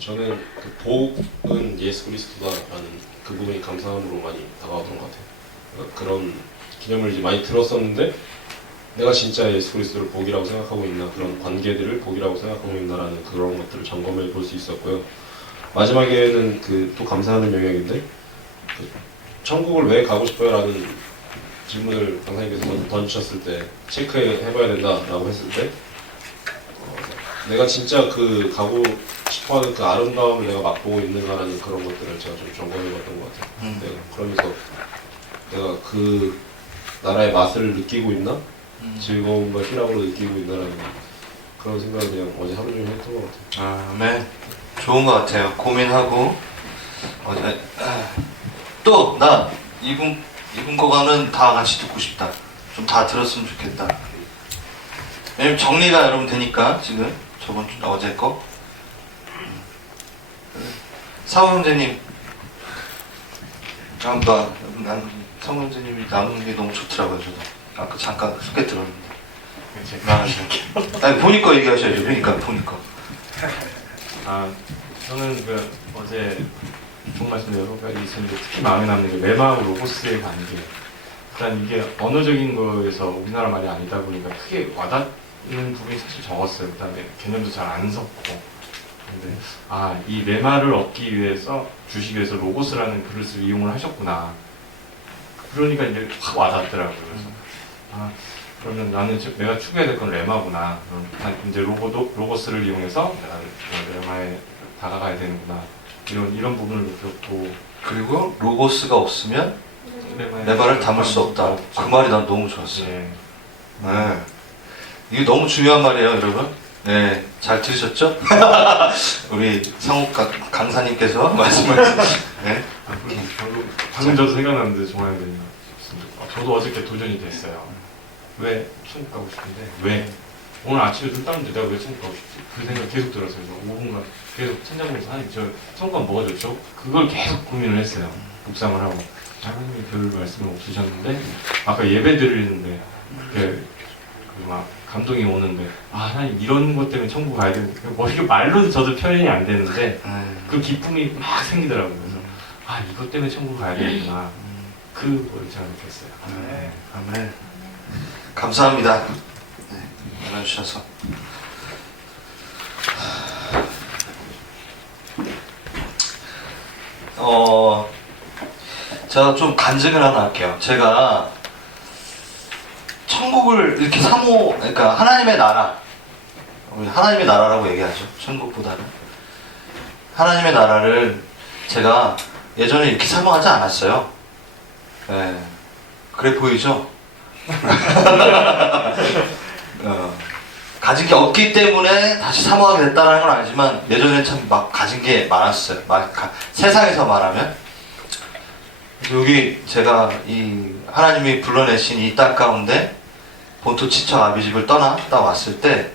저는 그 복은 예수 그리스도다라는 그 부분이 감사함으로 많이 다가왔던 것 같아요. 그러니까 그런 개념을 이제 많이 들었었는데 내가 진짜 예수 그리스도를 복이라고 생각하고 있나, 그런 관계들을 복이라고 생각하고 있나라는 그런 것들을 점검해 볼 수 있었고요. 마지막에는 그 또 감사하는 영역인데 그 천국을 왜 가고 싶어요라는 질문을 강사님께서 던지셨을 때 체크해봐야 된다라고 했을 때 내가 진짜 그 가고 싶어하는 그 아름다움을 내가 맛보고 있는가라는 그런 것들을 제가 좀 점검해봤던 것 같아요. 그러면서 내가 그 나라의 맛을 느끼고 있나? 즐거움과 희락으로 느끼고 있나라는 그런 생각을 그냥 어제 하루 종일 했던 것 같아요. 네. 좋은 것 같아요. 고민하고 또 나 이분 거가는 다 같이 듣고 싶다. 좀 다 들었으면 좋겠다. 왜냐면 정리가 여러분 되니까 지금 저번 주 어제 거 사우 형제님 난 사우 형제님이 나누는 게 너무 좋더라고요. 저도 아까 잠깐 소개 들었는데 아니 보니까 얘기하셔야죠. 그러니까 보니까 저는 그 어제 좋은 말씀 여러 가지 있었는데 특히 마음에 남는 게 메마하고 로고스의 관계. 일단 이게 언어적인 거에서 우리나라 말이 아니다 보니까 크게 와닿는 부분이 사실 적었어요. 그다음에 개념도 잘 안 섞고. 근데 이 메마를 얻기 위해서 주시기 위해서 로고스라는 그릇을 이용을 하셨구나. 그러니까 이제 확 와닿더라고요. 그래서 그러면 내가 추구해야 될 건 레마구나. 이제 로고스를 이용해서 내가 레마에 다가가야 되는구나. 이런 부분을 느꼈고, 그리고 로고스가 없으면 레마를 담을 수 없다. 그 말이 난 너무 좋았어요. 네. 이게 너무 중요한 말이에요, 여러분. 네, 잘 들으셨죠? 우리 상욱 강사님께서 말씀하신. 네. 방금 저도 생각났는데 정말 저도 어저께 도전이 됐어요. 왜 천국 가고 싶은데 왜? 오늘 아침에 눈 떴는데 내가 왜 천국 가고 싶지? 그 생각이 계속 들었어요. 5분간 계속 천장에서 하나님 저 천국가 뭐가 좋죠? 그걸 계속 고민을 했어요. 묵상을 하고 하나님이 별 말씀을 없으셨는데 아까 예배 드리는데 막 감동이 오는데 하나님 이런 것 때문에 천국 가야 되는 뭐 이게 말로는 저도 표현이 안 되는데 그 기쁨이 막 생기더라고요. 그래서 이것 때문에 천국 가야 되구나. 그걸 제가 느꼈어요. 아멘. 감사합니다. 네, 알아주셔서. 제가 좀 간증을 하나 할게요. 제가 천국을 이렇게 그러니까 하나님의 나라, 우리 하나님의 나라라고 얘기하죠. 천국보다는 하나님의 나라를 제가 예전에 이렇게 사모하지 않았어요. 네, 그래 보이죠? 가진 게 없기 때문에 다시 사모하게 됐다는 건 아니지만 예전에 참 막 가진 게 많았어요. 세상에서 말하면 여기 제가 이 하나님이 불러내신 이 땅 가운데 본토 친척 아비집을 떠났다 왔을 때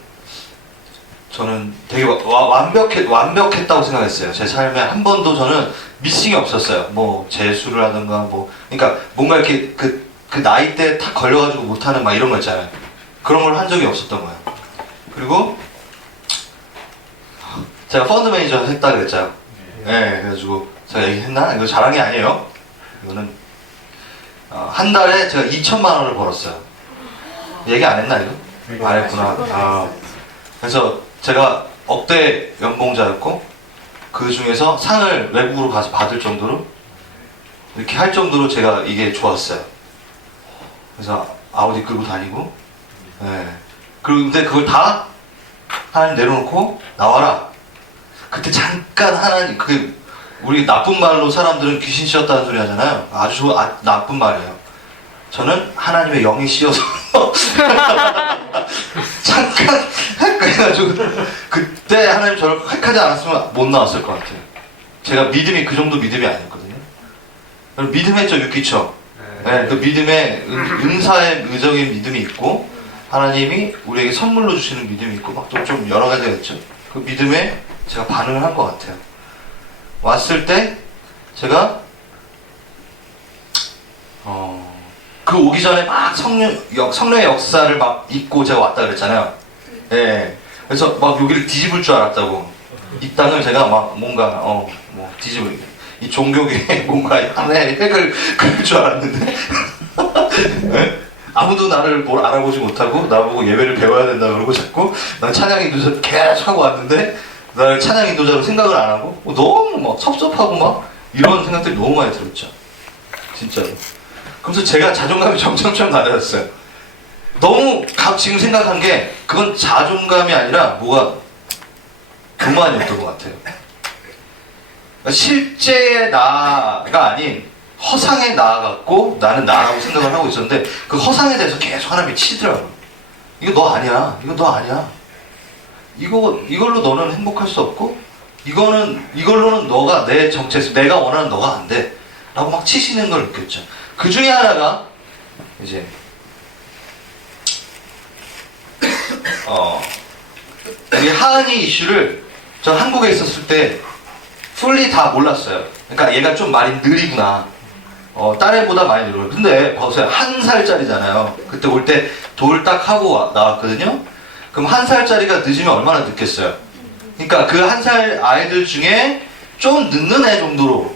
저는 되게 완벽했다고 생각했어요. 제 삶에 한 번도 저는 미싱이 없었어요. 뭐 재수를 하든가 그러니까 뭔가 이렇게 그 나이대에 탁 걸려가지고 못하는 막 이런 거 있잖아요. 그런 걸 한 적이 없었던 거예요. 그리고 제가 펀드 매니저 했다 그랬잖아요. 네, 그래가지고 제가 얘기했나? 이거 자랑이 아니에요. 이거는 한 달에 제가 2천만 원을 벌었어요. 얘기 안 했나 이거? 안 했구나. 그래서 제가 억대 연봉자였고 그 중에서 상을 외국으로 가서 받을 정도로 이렇게 할 정도로 제가 이게 좋았어요. 그래서 아우디 끌고 다니고, 네. 그런데 그걸 다 하나님 내려놓고 나와라. 그때 잠깐 하나님 우리 나쁜 말로 사람들은 귀신 씌었다는 소리 하잖아요. 아주 나쁜 말이에요. 저는 하나님의 영이 씌어서 잠깐 헷갈려가지고 그때 하나님 저를 획하지 않았으면 못 나왔을 것 같아요. 제가 믿음이 그 정도 믿음이 아니었거든요. 믿음했죠, 유키처. 네, 그 믿음에 은사의 의적인 믿음이 있고 하나님이 우리에게 선물로 주시는 믿음이 있고 막 또 좀 여러 가지가 있죠. 그 믿음에 제가 반응을 한 것 같아요. 왔을 때 제가 그 오기 전에 막 성령의 역사를 막 잊고 제가 왔다 그랬잖아요. 예. 그래서 막 여기를 뒤집을 줄 알았다고. 이 땅을 제가 막 뭔가 뭐 뒤집을 이 종교계 뭔가 하나의 핵을 그릴 줄 알았는데 예? 아무도 나를 뭘 알아보지 못하고 나보고 예배를 배워야 된다 그러고 자꾸 난 찬양 인도자 계속 하고 왔는데 나를 찬양 인도자로 생각을 안 하고 너무 막 섭섭하고 막 이런 생각들이 너무 많이 들었죠. 진짜로. 그래서 제가 자존감이 점점점 낮아졌어요. 너무 지금 생각한 게 그건 자존감이 아니라 뭐가 교만이었던 것 같아요. 그러니까 실제의 나가 아닌 허상의 나 같고 나는 나라고 생각을 하고 있었는데 그 허상에 대해서 계속 하나님이 치더라고요. 이거 너 아니야. 이거 너 아니야. 이걸로 너는 행복할 수 없고 이걸로는 너가 내 정체에서 내가 원하는 너가 안 돼. 라고 막 치시는 걸 느꼈죠. 그 중에 하나가 이제 우리 하은이 이슈를 저 한국에 있었을 때 풀리 다 몰랐어요. 그러니까 얘가 좀 많이 느리구나. 딴 애보다 많이 느려요. 근데 보세요. 1살짜리잖아요. 그때 올 때 돌 딱 하고 나왔거든요. 그럼 1살짜리가 늦으면 얼마나 늦겠어요. 그러니까 그 1살 아이들 중에 좀 늦는 애 정도로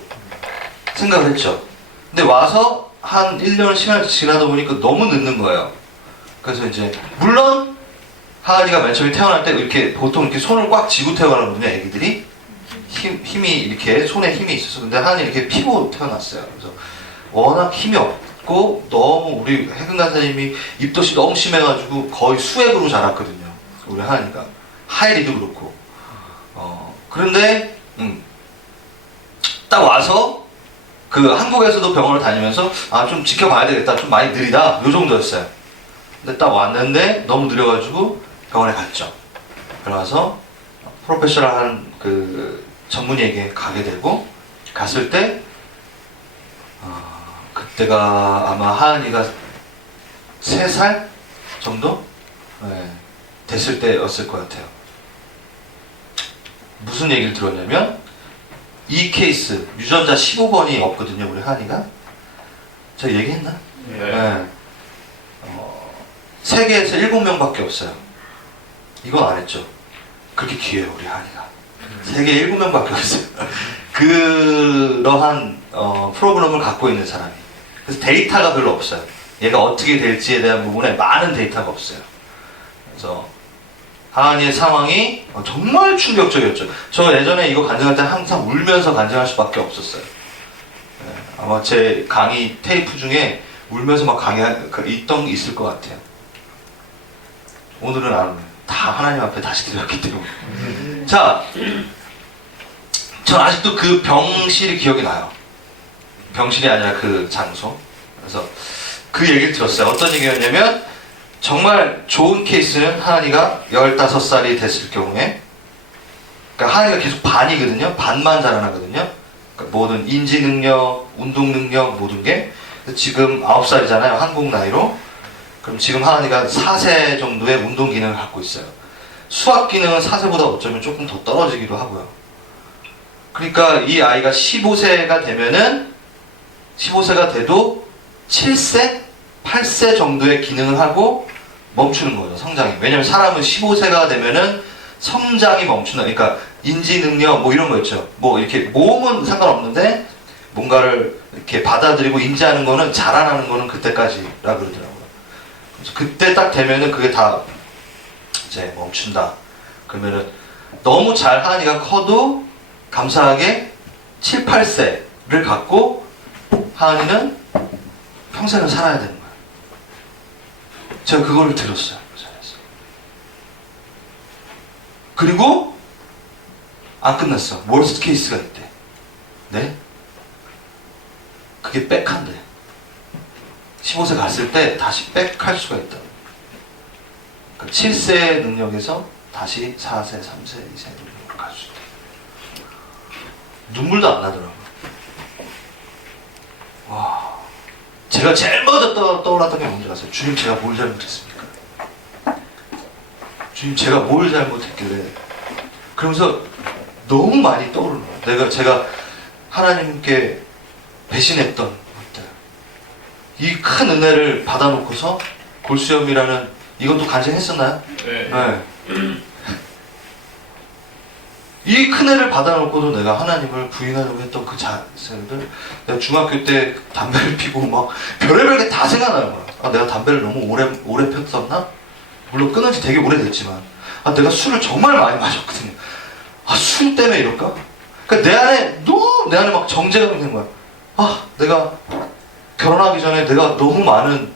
생각을 했죠. 근데 와서 한 1년 시간이 지나다 보니까 너무 늦는 거예요. 그래서 이제 물론 하은이가 맨 처음에 태어날 때 이렇게 보통 이렇게 손을 꽉 쥐고 태어나거든요. 애기들이 힘이 이렇게 손에 힘이 있어서. 근데 하은이 이렇게 피고 태어났어요. 그래서 워낙 힘이 없고 너무 우리 해근 간사님이 입덧이 너무 심해가지고 거의 수액으로 자랐거든요. 우리 하은이가 하엘이도 그렇고. 그런데 딱 와서 그 한국에서도 병원을 다니면서 좀 지켜봐야 되겠다. 좀 많이 느리다. 요 정도였어요. 근데 딱 왔는데 너무 느려가지고 병원에 갔죠. 그래서 프로페셔널한 그 전문의에게 가게 되고 갔을 때 그때가 아마 하은이가 3살 정도? 네, 됐을 때였을 것 같아요. 무슨 얘기를 들었냐면 이 케이스 유전자 15번이 없거든요. 우리 하은이가. 제가 얘기했나? 네. 세계에서 7명밖에 없어요. 이건 안 했죠. 그렇게 귀해요, 우리 하은이가. 세계에 7명밖에 없어요. 그러한 프로그램을 갖고 있는 사람이. 그래서 데이터가 별로 없어요. 얘가 어떻게 될지에 대한 부분에 많은 데이터가 없어요. 그래서 하은이의 상황이 정말 충격적이었죠. 저 예전에 이거 간증할 때 항상 울면서 간증할 수밖에 없었어요. 네, 아마 제 강의 테이프 중에 울면서 막 있던 게 있을 것 같아요. 오늘은 안 울어요. 다 하나님 앞에 다시 드렸기 때문에. 자, 전 아직도 그 병실이 기억이 나요. 병실이 아니라 그 장소. 그래서 그 얘기를 들었어요. 어떤 얘기였냐면 정말 좋은 케이스는 하은이가 15살이 됐을 경우에, 그러니까 하은이가 계속 반이거든요. 반만 자라나거든요. 그러니까 모든 인지 능력, 운동 능력 모든 게. 지금 9살이잖아요. 한국 나이로. 그럼 지금 하은이가 4세 정도의 운동 기능을 갖고 있어요. 수학 기능은 4세보다 어쩌면 조금 더 떨어지기도 하고요. 그러니까 이 아이가 15세가 되면은 15세가 돼도 7세, 8세 정도의 기능을 하고 멈추는 거예요. 성장이. 왜냐면 사람은 15세가 되면은 성장이 멈춘다. 그러니까 인지 능력 뭐 이런 거 있죠. 뭐 이렇게 몸은 상관없는데 뭔가를 이렇게 받아들이고 인지하는 거는 자라나는 거는 그때까지라 그러더라고요. 그래서 그때 딱 되면은 그게 다 이제 멈춘다. 그러면은 너무 잘 하은이가 커도 감사하게 7, 8세를 갖고 하은이는 평생을 살아야 되는 거예요. 제가 그거를 들었어요. 그 자리에서. 그리고 안 끝났어. 월스트 케이스가 있대. 네? 그게 백한데. 15세 갔을 때 다시 백할 수가 있다. 그러니까 7세 능력에서 다시 4세, 3세, 2세 능력으로 갈 수 있다. 눈물도 안 나더라고요. 와, 제가 제일 먼저 떠올랐던 게 뭔지 아세요? 주님, 제가 뭘 잘못했습니까? 주님, 제가 뭘 잘못했길래. 그러면서 너무 많이 떠오르는 거예요. 제가 하나님께 배신했던 것들. 이 큰 은혜를 받아놓고서 골수염이라는, 이것도 간증했었나요? 네. 네. 이 큰애를 받아놓고도 내가 하나님을 부인하려고 했던 그 자세를 내가 중학교 때 담배를 피고 막 별의별 게 다 생각나는 거야. 아, 내가 담배를 너무 오래 폈었나? 물론 끊은 지 되게 오래됐지만 아, 내가 술을 정말 많이 마셨거든요. 아, 술 때문에 이럴까? 그러니까 내 안에 막 정죄감이 있는 거야. 아, 내가 결혼하기 전에 내가 너무 많은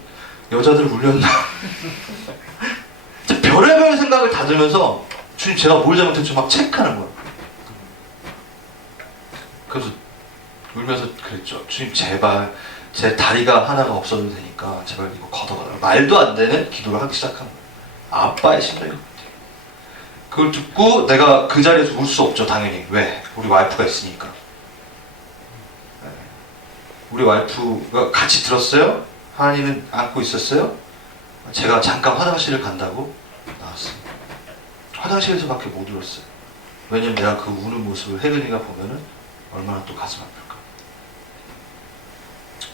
여자들을 울렸나? 진짜 별의별 생각을 다 들면서 주님 제가 뭘 잘못했지 막 체크하는 거야. 그래서 울면서 그랬죠. 주님 제발 제 다리가 하나가 없어도 되니까 제발 이거 걷어가라. 말도 안 되는 기도를 하기 시작한 거야. 아빠의 심정이 그때. 그걸 듣고 내가 그 자리에서 울 수 없죠. 당연히. 왜? 우리 와이프가 있으니까. 우리 와이프가 같이 들었어요. 하나님은 안고 있었어요. 제가 잠깐 화장실을 간다고 나왔어요. 화장실에서밖에 못 울었어요. 왜냐면 내가 그 우는 모습을 혜근이가 보면은 얼마나 또 가슴 아플까.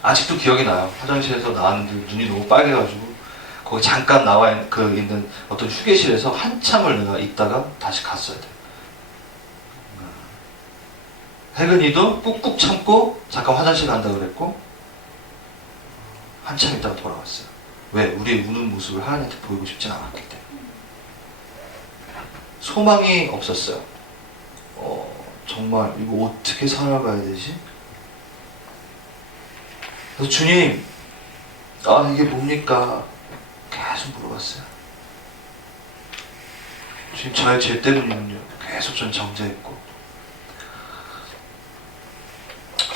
아직도 기억이 나요. 화장실에서 나왔는데 눈이 너무 빨개가지고 거기 잠깐 나와 있는 어떤 휴게실에서 한참을 내가 있다가 다시 갔어야 돼. 혜근이도 꾹꾹 참고 잠깐 화장실 간다 그랬고 한참 있다가 돌아왔어요. 왜? 우리의 우는 모습을 하나님한테 보이고 싶진 않았기 때문에. 소망이 없었어요. 정말 이거 어떻게 살아가야 되지? 그래서 주님, 아 이게 뭡니까? 계속 물어봤어요. 주님 저의 죄 때문이군요. 계속 전 정죄했고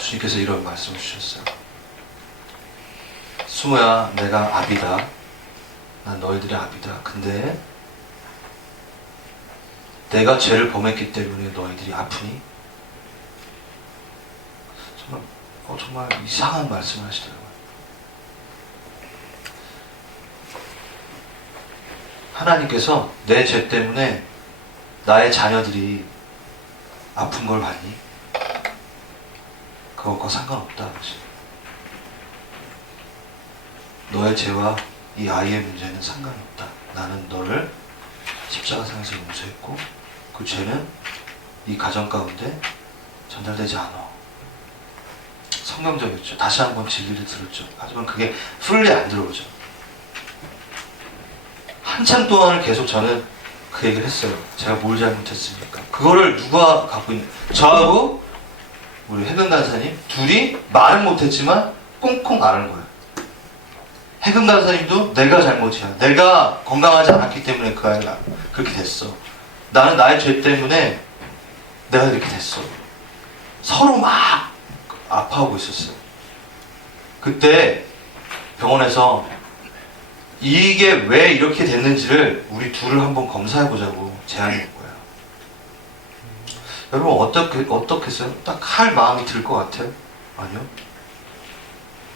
주님께서 이런 말씀을 주셨어요. 수모야, 내가 아비다. 난 너희들의 아비다. 근데 내가 죄를 범했기 때문에 너희들이 아프니? 정말 이상한 말씀을 하시더라고요. 하나님께서 내 죄 때문에 나의 자녀들이 아픈 걸 봤니? 그것과 상관없다. 너의 죄와 이 아이의 문제는 상관이 없다. 나는 너를 십자가상에서 용서했고 그 죄는 이 가정 가운데 전달되지 않아. 성경적이었죠. 다시 한번 진리를 들었죠. 하지만 그게 풀리 안 들어오죠. 한참 동안을 계속 저는 그 얘기를 했어요. 제가 뭘 잘못했습니까? 그거를 누가 갖고 있는, 저하고 우리 해근 간사님 둘이 말은 못했지만 꽁꽁 아는 거예요. 해근 간사님도 내가 잘못이야. 내가 건강하지 않았기 때문에 그 아이가 그렇게 됐어. 나는 나의 죄 때문에 내가 이렇게 됐어. 서로 막 아파하고 있었어요. 그때 병원에서 이게 왜 이렇게 됐는지를 우리 둘을 한번 검사해보자고 제안이 온 거예요. 여러분 어떻겠어요? 딱 할 마음이 들 것 같아요? 아니요.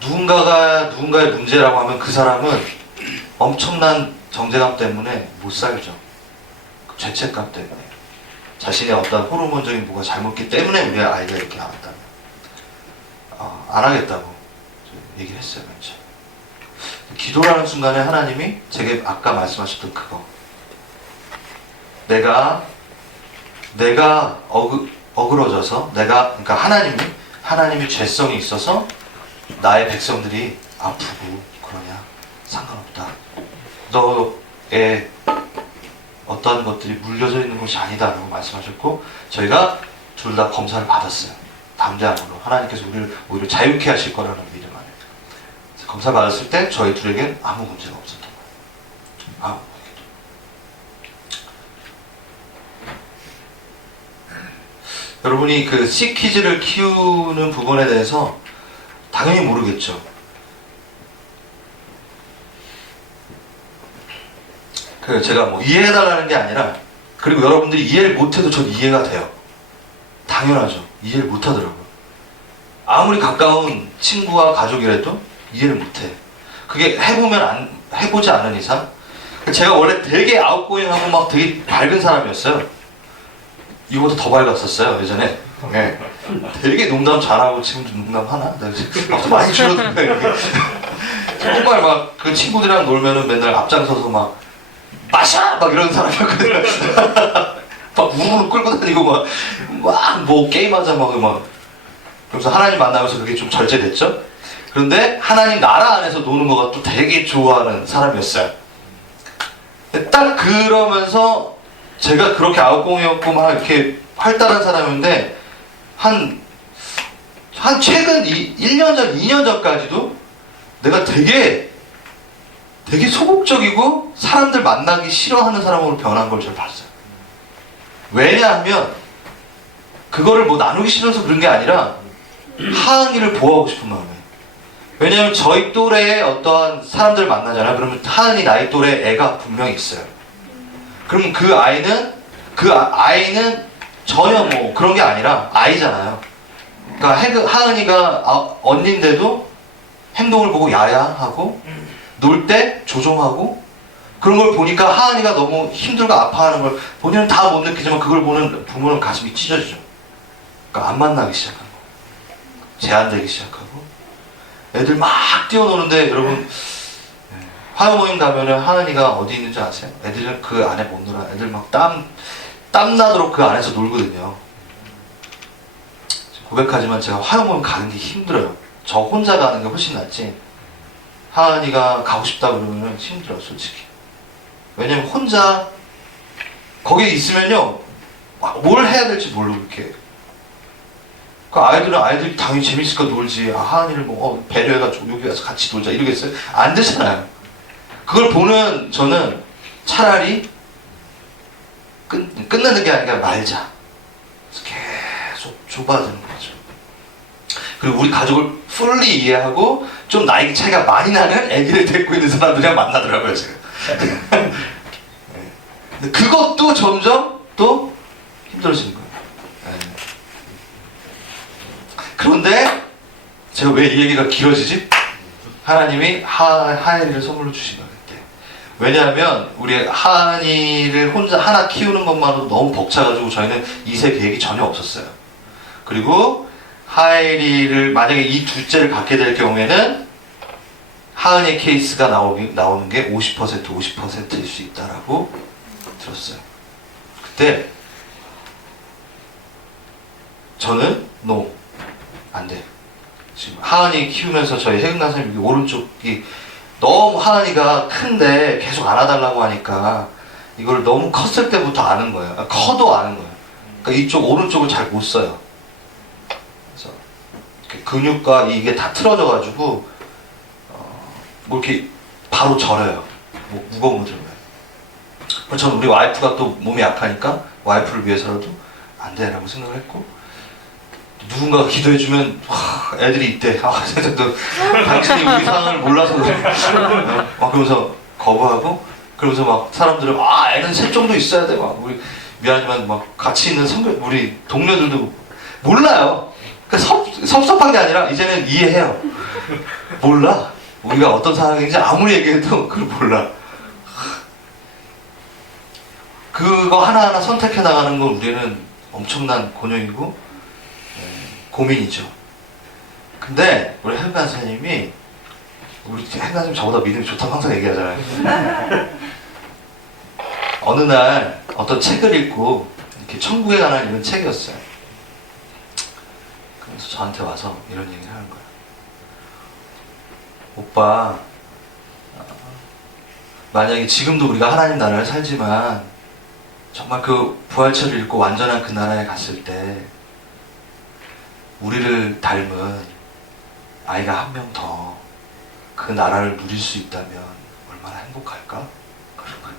누군가의 문제라고 하면 그 사람은 엄청난 정죄감 때문에 못 살죠. 그 죄책감 때문에. 자신의 어떤 호르몬적인 뭐가 잘못기 때문에 우리 아이가 이렇게 나왔다면 안 하겠다고 얘기를 했어요. 맨 처음. 기도라는 순간에 하나님이 제게 아까 말씀하셨던 그거, 내가 어그러져서 그러니까 하나님의 죄성이 있어서 나의 백성들이 아프고 그러냐, 상관없다. 너의 어떤 것들이 물려져 있는 것이 아니다라고 말씀하셨고, 저희가 둘 다 검사를 받았어요. 담대함으로. 하나님께서 우리를 오히려 자유케 하실 거라는 믿음 안에. 검사 받았을 때 저희 둘에겐 아무 문제가 없었던 거예요. 여러분이 그 C키즈를 키우는 부분에 대해서 당연히 모르겠죠. 그 제가 뭐 이해해달라는 게 아니라, 그리고 여러분들이 이해를 못해도 전 이해가 돼요. 당연하죠. 이해를 못하더라고요. 아무리 가까운 친구와 가족이라도 이해를 못해. 그게 해보지 않은 이상. 제가 원래 되게 아웃고잉하고 막 되게 밝은 사람이었어요. 이거보다 더 밝았었어요, 예전에. 네. 되게 농담 잘하고, 지금도 농담 하나? 많이 줄었는데. 정말 막 그 친구들이랑 놀면은 맨날 앞장서서 막 마셔! 막 이런 사람이었거든요. 막 우르르 끌고 다니고 막 뭐 게임하자 막 그래서 하나님 만나면서 그게 좀 절제됐죠. 그런데 하나님 나라 안에서 노는 거가 또 되게 좋아하는 사람이었어요. 딱 그러면서 제가 그렇게 아웃공이었고 막 이렇게 활달한 사람인데 한 최근 1년 전, 2년 전까지도 내가 되게 소극적이고 사람들 만나기 싫어하는 사람으로 변한 걸 제가 봤어요. 왜냐하면 그거를 뭐 나누기 싫어서 그런 게 아니라 하은이를 보호하고 싶은 마음에. 왜냐하면 저희 또래의 어떠한 사람들 만나잖아요. 그러면 하은이 나이 또래 애가 분명히 있어요. 그럼 그 아이는 전혀 뭐 그런 게 아니라 아이잖아요. 그러니까 하은이가 언니인데도 행동을 보고 야야하고 놀 때 조종하고 그런 걸 보니까 하은이가 너무 힘들고 아파하는 걸 본인은 다 못 느끼지만 그걸 보는 부모는 가슴이 찢어지죠. 그러니까 안 만나기 시작하고 제한되기 시작하고 애들 막 뛰어노는데 여러분 화요 모임 가면은 하은이가 어디 있는지 아세요? 애들은 그 안에 못 놀아. 애들 막 땀 나도록 그 안에서 놀거든요. 고백하지만 제가 화요 모임 가는 게 힘들어요. 저 혼자 가는 게 훨씬 낫지. 하은이가 가고 싶다 그러면 힘들어 솔직히. 왜냐면 혼자 거기에 있으면요 뭘 해야 될지 모르고 이렇게. 그 아이들이 당연히 재밌을까 놀지. 하은이를 뭐 배려해가지고 여기 와서 같이 놀자 이러겠어요? 안 되잖아요. 그걸 보는 저는 차라리 끝내는 게 아니라 말자. 계속 좁아지는 거죠. 그리고 우리 가족을 풀리 이해하고 좀 나이 차이가 많이 나는 애기를 데리고 있는 사람들이랑 만나더라고요 제가. 근데 그것도 점점 또 힘들어지는 거예요. 그런데 제가 왜 이 얘기가 길어지지? 하나님이 하은이를 선물로 주신 거예요. 왜냐하면 우리 하은이를 혼자 하나 키우는 것만으로도 너무 벅차가지고 저희는 2세 계획이 전혀 없었어요. 그리고 하은이를 만약에 이 둘째를 갖게 될 경우에는 하은이 케이스가 나오는 게 50%일 수 있다라고 들었어요. 그때 저는 안 돼. 지금 하은이 키우면서 저희 해금 강사님 여기 오른쪽이 너무 하은이가 큰데 계속 안아달라고 하니까 이걸 너무 컸을 때부터 아는 거예요. 커도 아는 거예요. 그러니까 이쪽 오른쪽을 잘 못 써요. 그래서 근육과 이게 다 틀어져가지고 뭐 이렇게 바로 절여요. 뭐 무거운 거 들면. 저는 우리 와이프가 또 몸이 약하니까 와이프를 위해서라도 안 돼라고 생각을 했고 누군가가 기도해주면 애들이 있대. 당신이 우리 상황을 몰라서 그래. 그러면서 거부하고 그러면서 막 사람들은 애는 셋 정도 있어야 돼. 막 우리 미안하지만 막 같이 있는 우리 동료들도 몰라요. 그러니까 섭섭한 게 아니라 이제는 이해해요. 몰라. 우리가 어떤 상황인지 아무리 얘기해도 그걸 몰라. 그거 하나하나 선택해 나가는 건 우리는 엄청난 곤욕이고 고민이죠. 근데 우리 hen가 선생님이 우리 hen가 선생님 저보다 믿음이 좋다고 항상 얘기하잖아요. 어느 날 어떤 책을 읽고 이렇게 천국에 관한 이런 책이었어요. 그래서 저한테 와서 이런 얘기를 하는 거예요. 오빠, 만약에 지금도 우리가 하나님 나라를 살지만 정말 그 부활체를 읽고 완전한 그 나라에 갔을 때 우리를 닮은 아이가 한 명 더 그 나라를 누릴 수 있다면 얼마나 행복할까? 그런 거예요.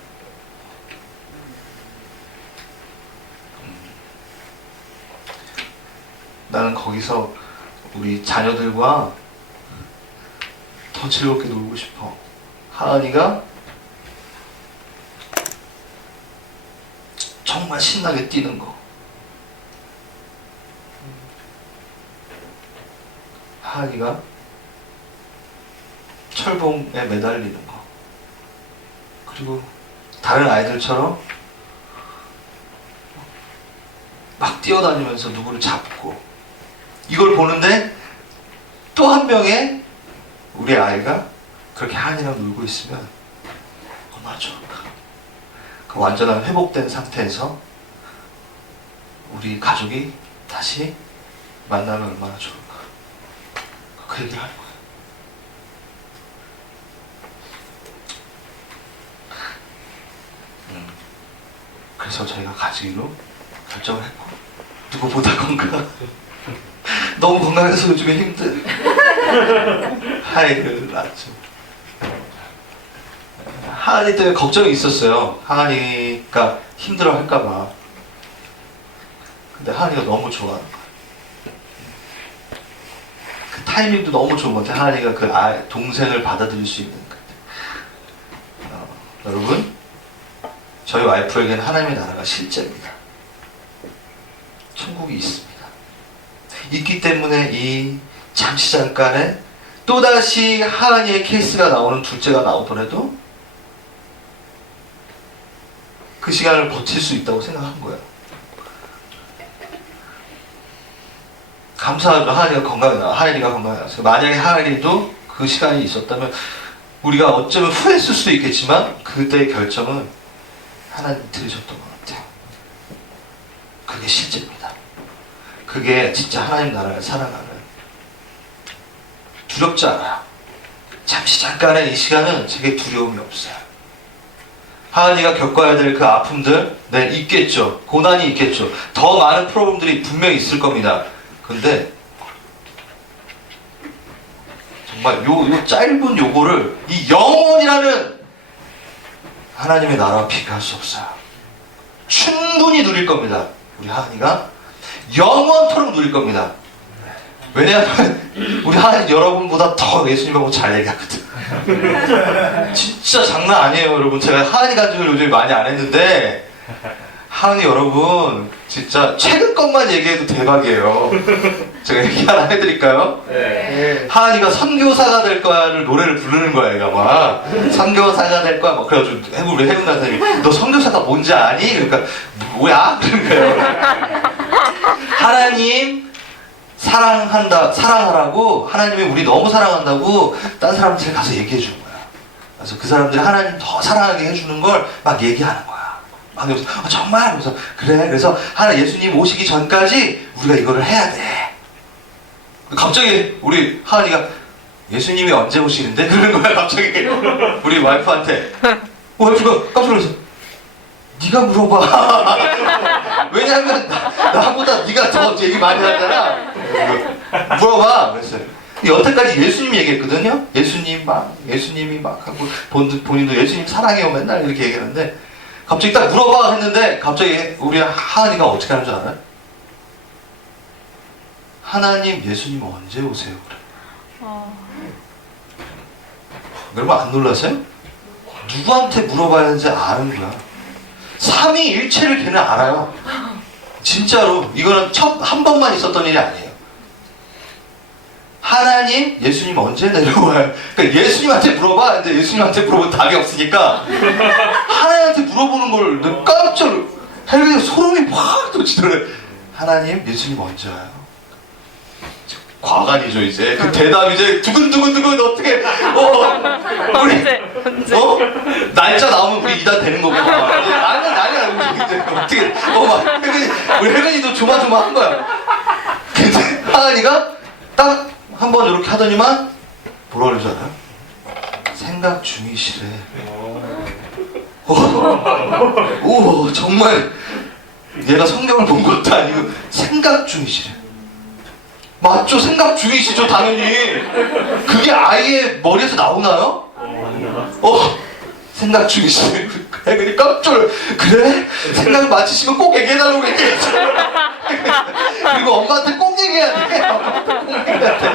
나는 거기서 우리 자녀들과 더 즐겁게 놀고 싶어. 하은이가 정말 신나게 뛰는 거. 하은이가 철봉에 매달리는 거. 그리고 다른 아이들처럼 막 뛰어다니면서 누구를 잡고 이걸 보는데 또 한 명의 우리 아이가 그렇게 하은이랑 놀고 있으면 얼마나 좋을까. 그 완전한 회복된 상태에서 우리 가족이 다시 만나면 얼마나 좋을까. 그 얘기를 하는 거예요. 그래서 저희가 가지기로 결정을 했고, 누구보다 건강. 너무 건강해서 요즘에 힘들. 하이를 낳죠. 하은이 때문에 걱정이 있었어요. 하은이가 힘들어 할까봐. 근데 하은이가 너무 좋아하는 거예요. 그 타이밍도 너무 좋은 것 같아요. 하은이가 그 동생을 받아들일 수 있는 그. 여러분, 저희 와이프에게는 하나님의 나라가 실제입니다. 천국이 있습니다. 있기 때문에 이 잠시 잠깐에 또다시 하은이의 케이스가 나오는 둘째가 나오더라도 그 시간을 버틸 수 있다고 생각한 거예요. 감사하죠. 하은이가 건강해 나서. 만약에 하은이도 그 시간이 있었다면 우리가 어쩌면 후회했을 수도 있겠지만 그때의 결정은 하나님 들으셨던 것 같아요. 그게 실제입니다. 그게 진짜 하나님 나라를 살아가는, 두렵지 않아요. 잠시 잠깐의 이 시간은 제게 두려움이 없어요. 하은이가 겪어야 될 그 아픔들, 네, 있겠죠. 고난이 있겠죠. 더 많은 프로그램들이 분명히 있을 겁니다. 근데 정말 요 짧은 요거를 이 영원이라는 하나님의 나라와 비교할 수 없어요. 충분히 누릴 겁니다. 우리 하은이가 영원토록 누릴 겁니다. 왜냐하면 우리 하은이 여러분보다 더 예수님하고 잘 얘기하거든. 진짜 장난 아니에요, 여러분. 제가 하은이 간증을 요즘에 많이 안 했는데 하은이 여러분 진짜 최근 것만 얘기해도 대박이에요. 제가 얘기 하나 해드릴까요? 네. 하은이가 선교사가 될 거야를 노래를 부르는 거야, 얘가 막. 선교사가 될 거야. 막 그래가지고 우리 해군 선생님이 너 선교사가 뭔지 아니? 그러니까 뭐야? 그런 거예요. 하나님 사랑하라고, 하나님이 우리 너무 사랑한다고 딴 사람들 가서 얘기해 주는 거야. 그래서 그 사람들이 하나님 더 사랑하게 해주는 걸 막 얘기하는 거야. 막 여기서 정말? 그래서 그래. 그래서 예수님 오시기 전까지 우리가 이거를 해야 돼. 갑자기 우리 하은이가 예수님이 언제 오시는데? 그러는 거야, 갑자기. 우리 와이프한테. 와이프가 깜짝 놀라서 네가 물어봐. 왜냐면 나보다 네가 더 얘기 많이 하잖아. 물어봐. 그랬어요. 여태까지 예수님 얘기했거든요. 예수님이 막 하고 본인도 예수님 사랑해요 맨날 이렇게 얘기하는데 갑자기 딱 물어봐 했는데 갑자기 우리 하은이가 어떻게 하는 줄 알아요? 하나님 예수님 언제 오세요? 그래. 여러분 안 놀라세요? 누구한테 물어봐야 하는지 아는 거야. 삼위일체를 걔는 알아요. 진짜로 이거는 한 번만 있었던 일이 아니에요. 하나님 예수님 언제 내려와요? 그러니까 예수님한테 물어봐. 근데 예수님한테 물어보면 답이 없으니까 하나님한테 물어보는 걸 깜짝 헬기에 소름이 확 돋치더래. 하나님 예수님 언제 와요? 과간이죠 이제. 그 대답 이제 두근두근 어떻게 우리 날짜 나오면 우리 이단 되는 거고 나는 이제 어떻게 막 우리 혜근이도 조마조마한 거야. 근데 하은이가 딱 한 번 이렇게 하더니만 뭐라 그러지 않아요? 생각 중이시래. 오 정말 얘가 성경을 본 것도 아니고 생각 중이시래. 맞죠? 생각 중이시죠 당연히. 그게 아예 머리에서 나오나요? 생각 중이시네. 혜근이 깜짝 놀라. 그래? 생각 마치시면 꼭 얘기해달라고 얘기했죠. 그리고 엄마한테 꼭 얘기해야 돼. 꼭 얘기해야 돼.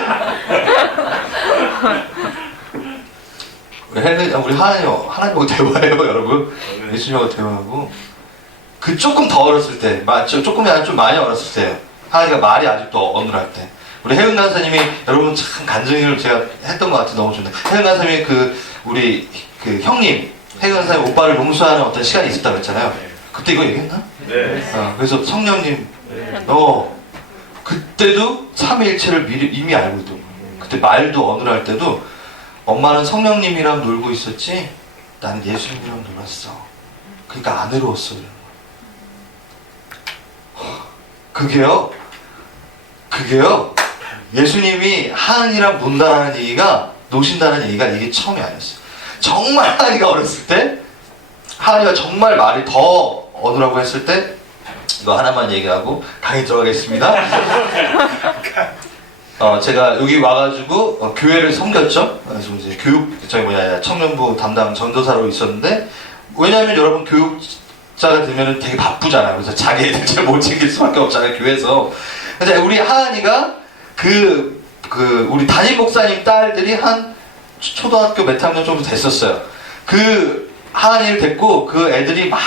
우리 하나님하고 대화해요 여러분. 예수님하고 대화하고. 그 조금 더 어렸을 때, 맞죠? 조금이 아니라 좀 많이 어렸을 때요. 하나님가 말이 아직도 어눌할 때. 우리 혜은 간사님이 여러분 참 간증을 제가 했던 것 같아요. 너무 좋네. 혜은 간사님이 우리 형님 혜은 간사님 오빠를 용서하는 어떤 시간이 있었다고 했잖아요. 그때 이거 얘기했나? 네. 그래서 성령님 그때도 삼위일체를 이미 알고 있던 거예요. 그때 말도 어눌할 때도 엄마는 성령님이랑 놀고 있었지 나는 예수님이랑 놀았어. 그러니까 안 외로웠어요. 그게요 예수님이 하은이랑 논다라는 얘기가, 노신다는 얘기가 이게 처음이 아니었어요. 정말 하은이가 어렸을 때, 하은이가 정말 말이 더 어두라고 했을 때, 이거 하나만 얘기하고 강의 들어가겠습니다. 제가 여기 와가지고 교회를 섬겼죠. 그래서 이제 청년부 담당 전도사로 있었는데, 왜냐하면 여러분 교육자가 되면 되게 바쁘잖아요. 그래서 자기 애들 잘 못 챙길 수밖에 없잖아요, 교회에서. 그래서 우리 하은이가 우리 담임 목사님 딸들이 한 초등학교 몇 학년 정도 됐었어요. 그 하은이를 데리고 그 애들이 막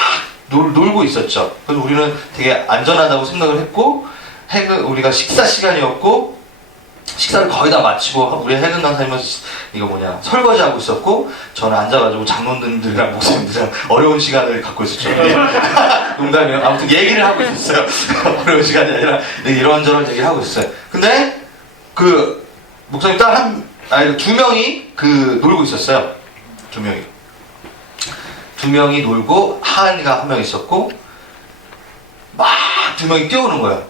놀고 있었죠. 그래서 우리는 되게 안전하다고 생각을 했고, 우리가 식사 시간이었고, 식사를 거의 다 마치고 우리 해근 강사님은 설거지하고 있었고, 저는 앉아가지고 장로님들이랑 목사님들이랑 어려운 시간을 갖고 있었죠. 농담이에요. 아무튼 얘기를 하고 있었어요. 어려운 시간이 아니라 이런저런 얘기를 하고 있었어요. 근데 그 목사님 딸 두 명이 놀고 있었어요. 두 명이 놀고, 하은이가 한 명 있었고, 막 두 명이 뛰어오는 거야.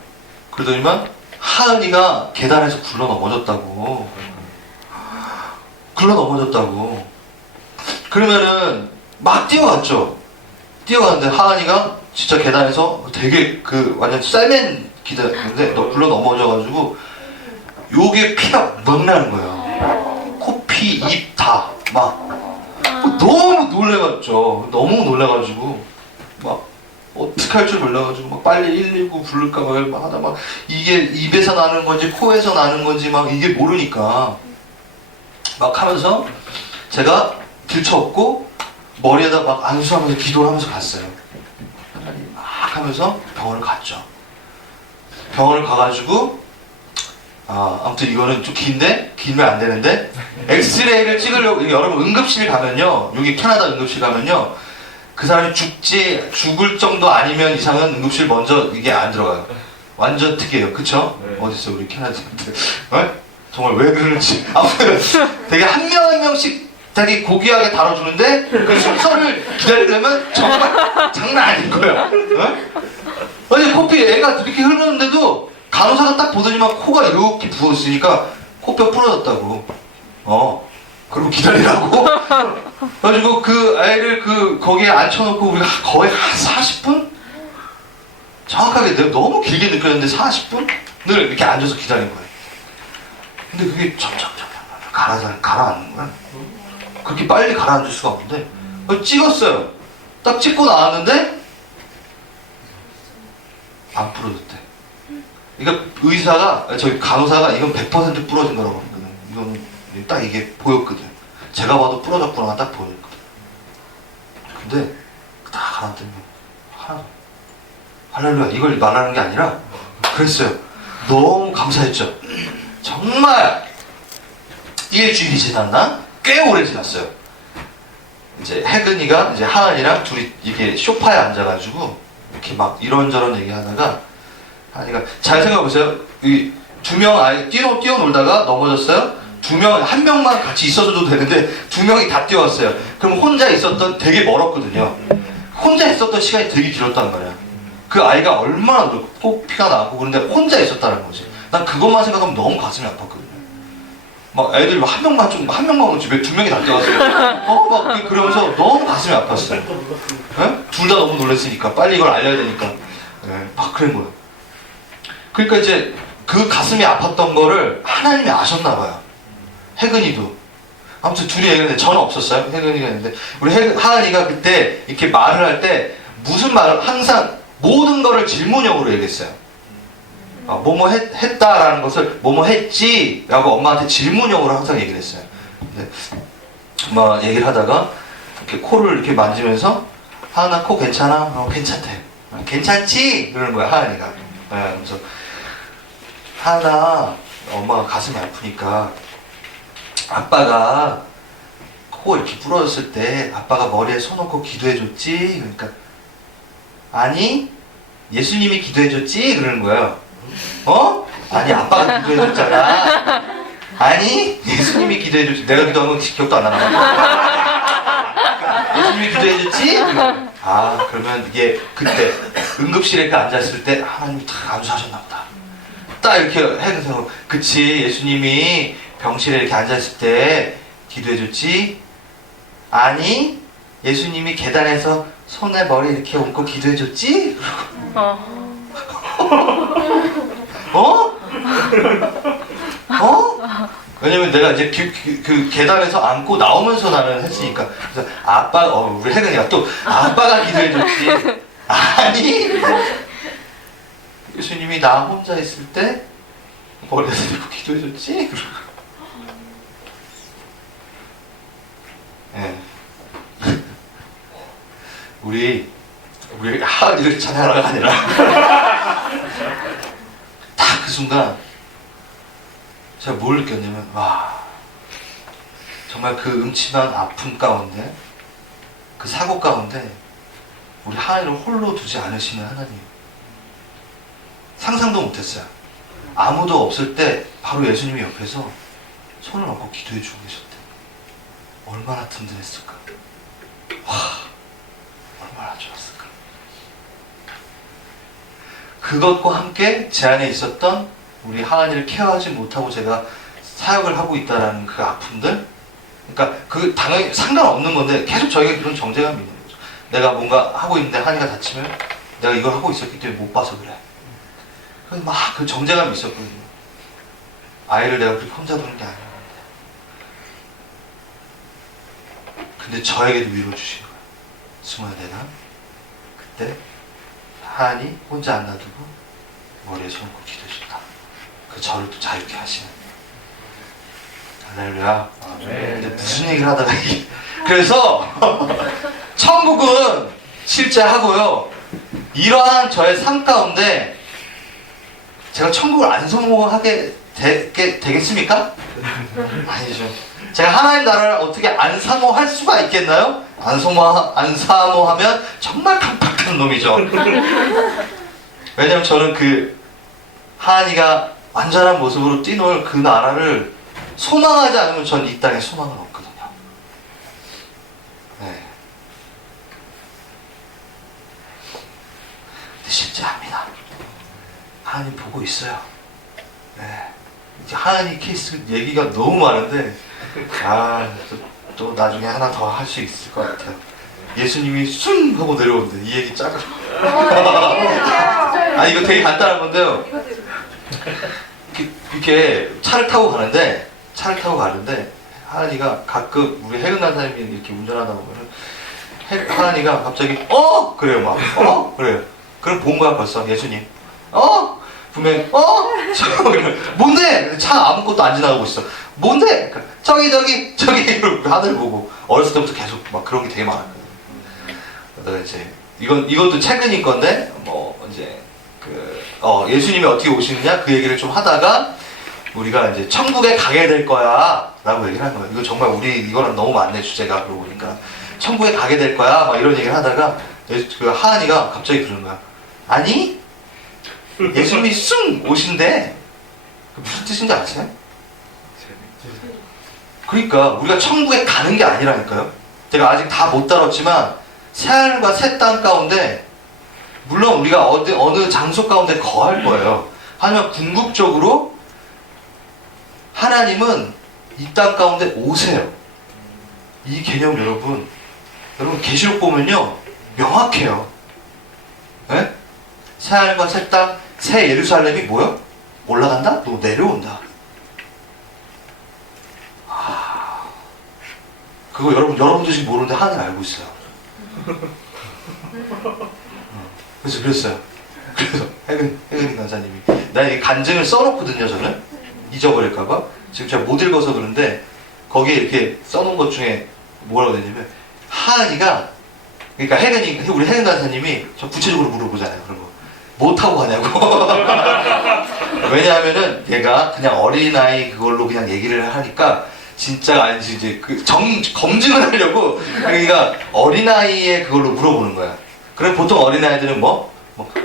그러더니만 하은이가 계단에서 굴러 넘어졌다고. 그러면은 막 뛰어갔죠. 뛰어갔는데 하은이가 진짜 계단에서 되게 완전 쌀맨 기다렸는데 굴러 넘어져가지고 요게 피가 막 나는 거예요. 코, 피, 입 다 막. 너무 놀래가지고 막 어떡할 줄 몰라가지고 막 빨리 119 부를까 막 하다 막 이게 입에서 나는 건지 코에서 나는 건지 막 이게 모르니까 막 하면서 제가 들쳐업고 머리에다 막 안수하면서 기도를 하면서 갔어요. 막 하면서 병원을 갔죠. 병원을 가가지고 아무튼 이거는 좀 길면 안 되는데, 엑스레이를 찍으려고, 여러분 응급실 가면요, 여기 캐나다 응급실 가면요, 그 사람이 죽을 정도 아니면 이상은 응급실 먼저 이게 안 들어가요. 완전 특이해요. 그쵸? 네. 어딨어 우리 캐나다 사람들. 정말 왜 그러는지. 아무튼 되게 한 명 한 명씩 되게 고귀하게 다뤄주는데, 그 순서를 기다리려면 정말 장난 아닌 거야. 아니 코피 애가 이렇게 흐르는데도 간호사가 딱 보더니만 코가 이렇게 부었으니까 코뼈 부러졌다고. 그리고 기다리라고. 그래가지고 그 아이를 거기에 앉혀놓고 우리가 거의 한 40분? 정확하게 내가 너무 길게 느꼈는데 40분을 이렇게 앉아서 기다린 거예요. 근데 그게 점점 가라앉는 거야. 그렇게 빨리 가라앉을 수가 없는데, 찍었어요. 딱 찍고 나왔는데 안 부러졌대. 그러니까 저희 간호사가 이건 100% 부러진 거라고 했거든. 이거는 딱 이게 보였거든. 제가 봐도 부러졌구나 딱 보였거든. 근데 딱 가라앉더니 하나도. 할렐루야, 이걸 말하는 게 아니라 그랬어요. 너무 감사했죠. 정말 일주일이 지났나? 꽤 오래 지났어요. 이제 혜근이가 이제 하은이랑 둘이 이렇게 소파에 앉아가지고 이렇게 막 이런저런 얘기하다가, 하은이가 잘 생각해보세요. 이 두 명 아이 뛰어놀다가 넘어졌어요. 한 명만 같이 있어줘도 되는데 두 명이 다 뛰어왔어요. 그럼 혼자 있었던 되게 멀었거든요. 혼자 있었던 시간이 되게 길었단 말이야. 그 아이가 얼마나 꼭 피가 나고 그런데 혼자 있었다는 거지. 난 그것만 생각하면 너무 가슴이 아팠거든요. 막 애들이 한 명만 오지 왜 두 명이 다 뛰어왔어요. 막 그러면서 너무 가슴이 아팠어요. 둘 다 너무 놀랐으니까 빨리 이걸 알려야 되니까. 막 그런 거예요. 그러니까 이제 그 가슴이 아팠던 거를 하나님이 아셨나 봐요. 혜근이도. 아무튼 둘이 얘기했는데 저는 없었어요. 혜근이가 있는데 우리 하은이가 그때 이렇게 말을 할 때 무슨 말을 항상 모든 거를 질문형으로 얘기했어요. 뭐뭐 했다라는 것을 뭐뭐 했지 라고 엄마한테 질문형으로 항상 얘기를 했어요. 근데 막 얘기를 하다가 이렇게 코를 이렇게 만지면서 하은아 코 괜찮아? 괜찮대. 괜찮지? 그러는 거야 하은이가. 그래서 하은아 엄마가 가슴이 아프니까 아빠가 코 이렇게 부러졌을 때 아빠가 머리에 손 얹고 기도해줬지? 그러니까 아니 예수님이 기도해줬지? 그러는 거예요. 아니 아빠가 기도해줬잖아. 아니 예수님이 기도해줬지. 내가 기도한 건 기억도 안 나나. 예수님이 기도해줬지? 아 그러면 이게 그때 응급실에 이렇게 앉았을 때 하나님이 다 암수하셨나 보다. 딱 이렇게 해서 그치 예수님이 병실에 이렇게 앉았을 때 기도해줬지? 아니 예수님이 계단에서 손에 머리 이렇게 얹고 기도해줬지? 어? 어? 왜냐면 내가 이제 그 계단에서 앉고 나오면서 나는 했으니까. 그래서 우리 혜근이가 또 아빠가 기도해줬지. 아니 예수님이 나 혼자 있을 때 머리에 들고 기도해줬지? 예. 우리 하은이를 찬양하라가 아니라 딱 그 순간 제가 뭘 느꼈냐면 와 정말 그 음침한 아픔 가운데 그 사고 가운데 우리 하은이를 홀로 두지 않으시는 하나님 상상도 못했어요. 아무도 없을 때 바로 예수님이 옆에서 손을 얹고 기도해 주고 계셨대. 얼마나 든든했을까. 와 얼마나 좋았을까. 그것과 함께 제 안에 있었던 우리 하은이를 케어하지 못하고 제가 사역을 하고 있다는 그 아픔들, 그러니까 그 당연히 상관없는 건데 계속 저에게 그런 정제감이 있는 거죠. 내가 뭔가 하고 있는데 하은이가 다치면 내가 이걸 하고 있었기 때문에 못 봐서 그래. 그래서 막 그 정제감이 있었거든요. 아이를 내가 그렇게 혼자 두는 게 아니었는데. 근데 저에게도 위로 주신 거예요. 승호야 내가 그때 하은이 혼자 안 놔두고 머리에 손 얹고 기도해줬다. 그 저를 또 자유케 하시는. 할렐루야. 근데 무슨 얘기를 하다가 그래서 천국은 실제 하고요. 이러한 저의 삶 가운데 제가 천국을 안 소모하게 되겠습니까? 아니죠. 제가 하나님 나라를 어떻게 안 사모할 수가 있겠나요? 안 사모하면 정말 깜빡한 놈이죠. 왜냐면 저는 그 하은이가 완전한 모습으로 뛰놀 그 나라를 소망하지 않으면 전 이 땅에 소망은 없거든요. 네. 근데 실제 합니다. 하은이 보고 있어요. 네. 이제 하은이 케이스 얘기가 너무 많은데 또 나중에 하나 더 할 수 있을 것 같아요. 예수님이 숭 하고 내려오는데 이 얘기 작아. 이거 되게 간단한 건데요. 이렇게 차를 타고 가는데 하은이가 가끔 우리 혜근 간사님이 이렇게 운전하다 보면 하은이가 갑자기 그래요 막 그래요. 그럼 본 거야 벌써 예수님. 분명히 뭔데? 근데 차 아무것도 안 지나가고 있어. 뭔데? 그러니까 저기 이러고 하늘 보고 어렸을 때부터 계속 막 그런 게 되게 많았거든. 그러다가 이제 이것도 최근인 건데 이제 예수님이 어떻게 오시느냐 그 얘기를 좀 하다가 우리가 이제 천국에 가게 될 거야 라고 얘기를 한 거야. 이거 정말 이거랑 너무 많네 주제가. 그러고 보니까 천국에 가게 될 거야 막 이런 얘기를 하다가 그 하은이가 갑자기 그러는 거야. 아니 예수님이 숭 오신대. 무슨 뜻인지 아세요? 그러니까 우리가 천국에 가는 게 아니라니까요. 제가 아직 다 못 다뤘지만 새하늘과 새 땅 가운데 물론 우리가 어느 장소 가운데 거할 거예요. 하지만 궁극적으로 하나님은 이 땅 가운데 오세요. 이 개념 여러분 계시록 보면요 명확해요. 네? 새하늘과 새 땅, 새 예루살렘이 뭐요? 올라간다? 또 내려온다. 그거 여러분도 지금 모르는데 하나님 알고 있어요. 그래서 그랬어요. 그래서 혜근이 간사님이 나 이 간증을 써놓거든요. 저는 잊어버릴까봐 지금 제가 못 읽어서 그런데 거기에 이렇게 써놓은 것 중에 뭐라고 되냐면 하은이가 그러니까 우리 혜근 간사님이 저 구체적으로 물어보잖아요. 그런 거 못하고 가냐고. 왜냐하면은 얘가 그냥 어린아이 그걸로 그냥 얘기를 하니까 진짜가 아닌지 이제 검증을 하려고 그러니까 어린아이의 그걸로 물어보는 거야. 그럼 보통 어린아이들은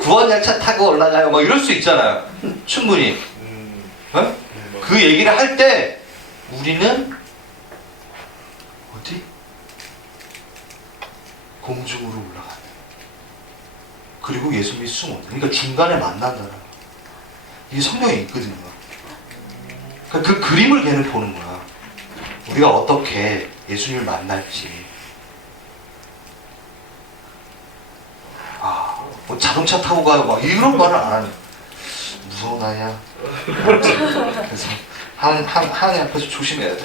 구원열차 타고 올라가요 막 이럴 수 있잖아요. 충분히. 그 얘기를 할 때 우리는 어디? 공중으로 올라간다. 그리고 예수님이 숨었다. 그러니까 중간에 만난다라. 이게 성경에 있거든요. 그러니까 그 그림을 걔는 보는 거야. 우리가 어떻게 예수님을 만날지. 뭐 자동차 타고 가요. 막 이런 말을 안 하네. 무서운 아이야. 그래서 하나님 앞에서 조심해야 돼.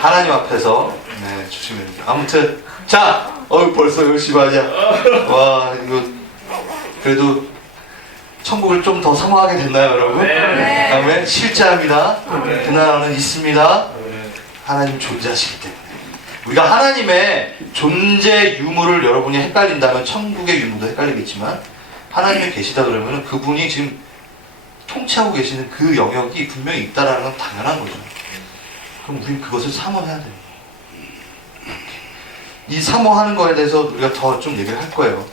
하나님 앞에서 네, 조심해야 돼. 아무튼 자, 벌써 열심히 하냐. 와, 이거 그래도 천국을 좀 더 사모하게 됐나요, 여러분? 네. 다음에 실제합니다. 그 나라는 있습니다. 하나님 존재하시기 때문에. 우리가 하나님의 존재 유무를 여러분이 헷갈린다면 천국의 유무도 헷갈리겠지만 하나님이 계시다 그러면 그분이 지금 통치하고 계시는 그 영역이 분명히 있다라는 건 당연한 거죠. 그럼 우리는 그것을 사모해야 돼요. 이 사모하는 거에 대해서 우리가 더 좀 얘기를 할 거예요.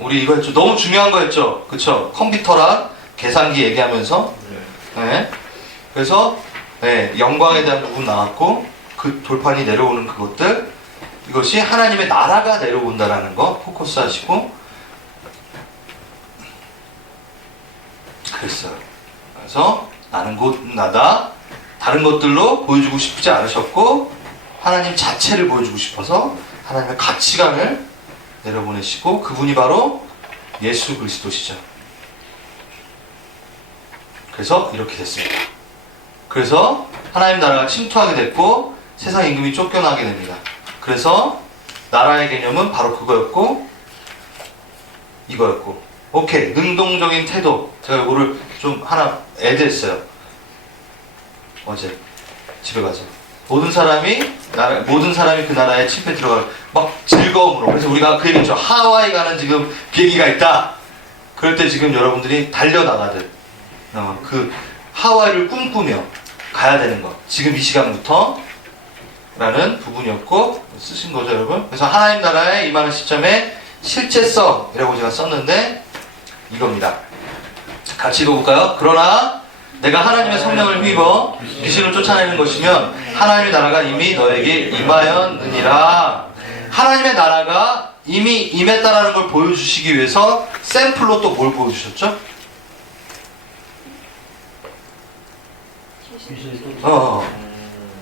우리 이거 했죠. 너무 중요한 거 했죠. 그쵸? 컴퓨터랑 계산기 얘기하면서 네. 그래서 네, 영광에 대한 부분 나왔고 그 돌판이 내려오는 그것들 이것이 하나님의 나라가 내려온다라는 거 포커스 하시고 그랬어요. 그래서 나는 곧 나다. 다른 것들로 보여주고 싶지 않으셨고 하나님 자체를 보여주고 싶어서 하나님의 가치관을 내려보내시고 그분이 바로 예수 그리스도시죠. 그래서 이렇게 됐습니다. 그래서 하나님 나라가 침투하게 됐고 세상 임금이 쫓겨나게 됩니다. 그래서 나라의 개념은 바로 그거였고 이거였고 오케이 능동적인 태도 제가 이거를 좀 하나 애드했어요. 어제 집에 가서 모든 사람이 그 나라에 침패 들어가 막 즐거움으로 그래서 우리가 그 얘기했죠. 하와이 가는 지금 비행기가 있다. 그럴 때 지금 여러분들이 달려나가듯 그 하와이를 꿈꾸며 가야 되는 것 지금 이 시간부터 라는 부분이었고 쓰신 거죠 여러분. 그래서 하나님 나라에 임하는 시점에 실제성이라고 제가 썼는데 이겁니다. 같이 읽어볼까요? 그러나 내가 하나님의 성령을 힘입어 귀신을 쫓아내는 것이면 하나님의 나라가 이미 너에게 임하였느니라. 하나님의 나라가 이미 임했다라는 걸 보여주시기 위해서 샘플로 또 뭘 보여주셨죠?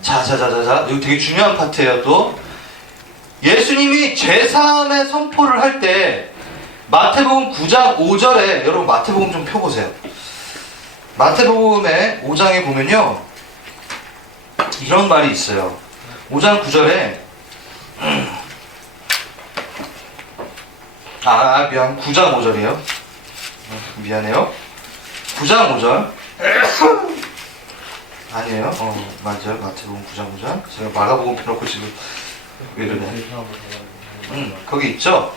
자, 이거 되게 중요한 파트예요. 또 예수님이 죄사함의 선포를 할 때 마태복음 9장 5절에 여러분 마태복음 좀 펴보세요. 마태복음의 5장에 보면요 이런 말이 있어요. 5장 9절에 미안 9장 5절이에요. 미안해요. 9장 5절 아니에요. 맞아요. 마태복음 9장 5절. 제가 마가복음 펴놓고 지금 왜 이러냐. 거기 있죠.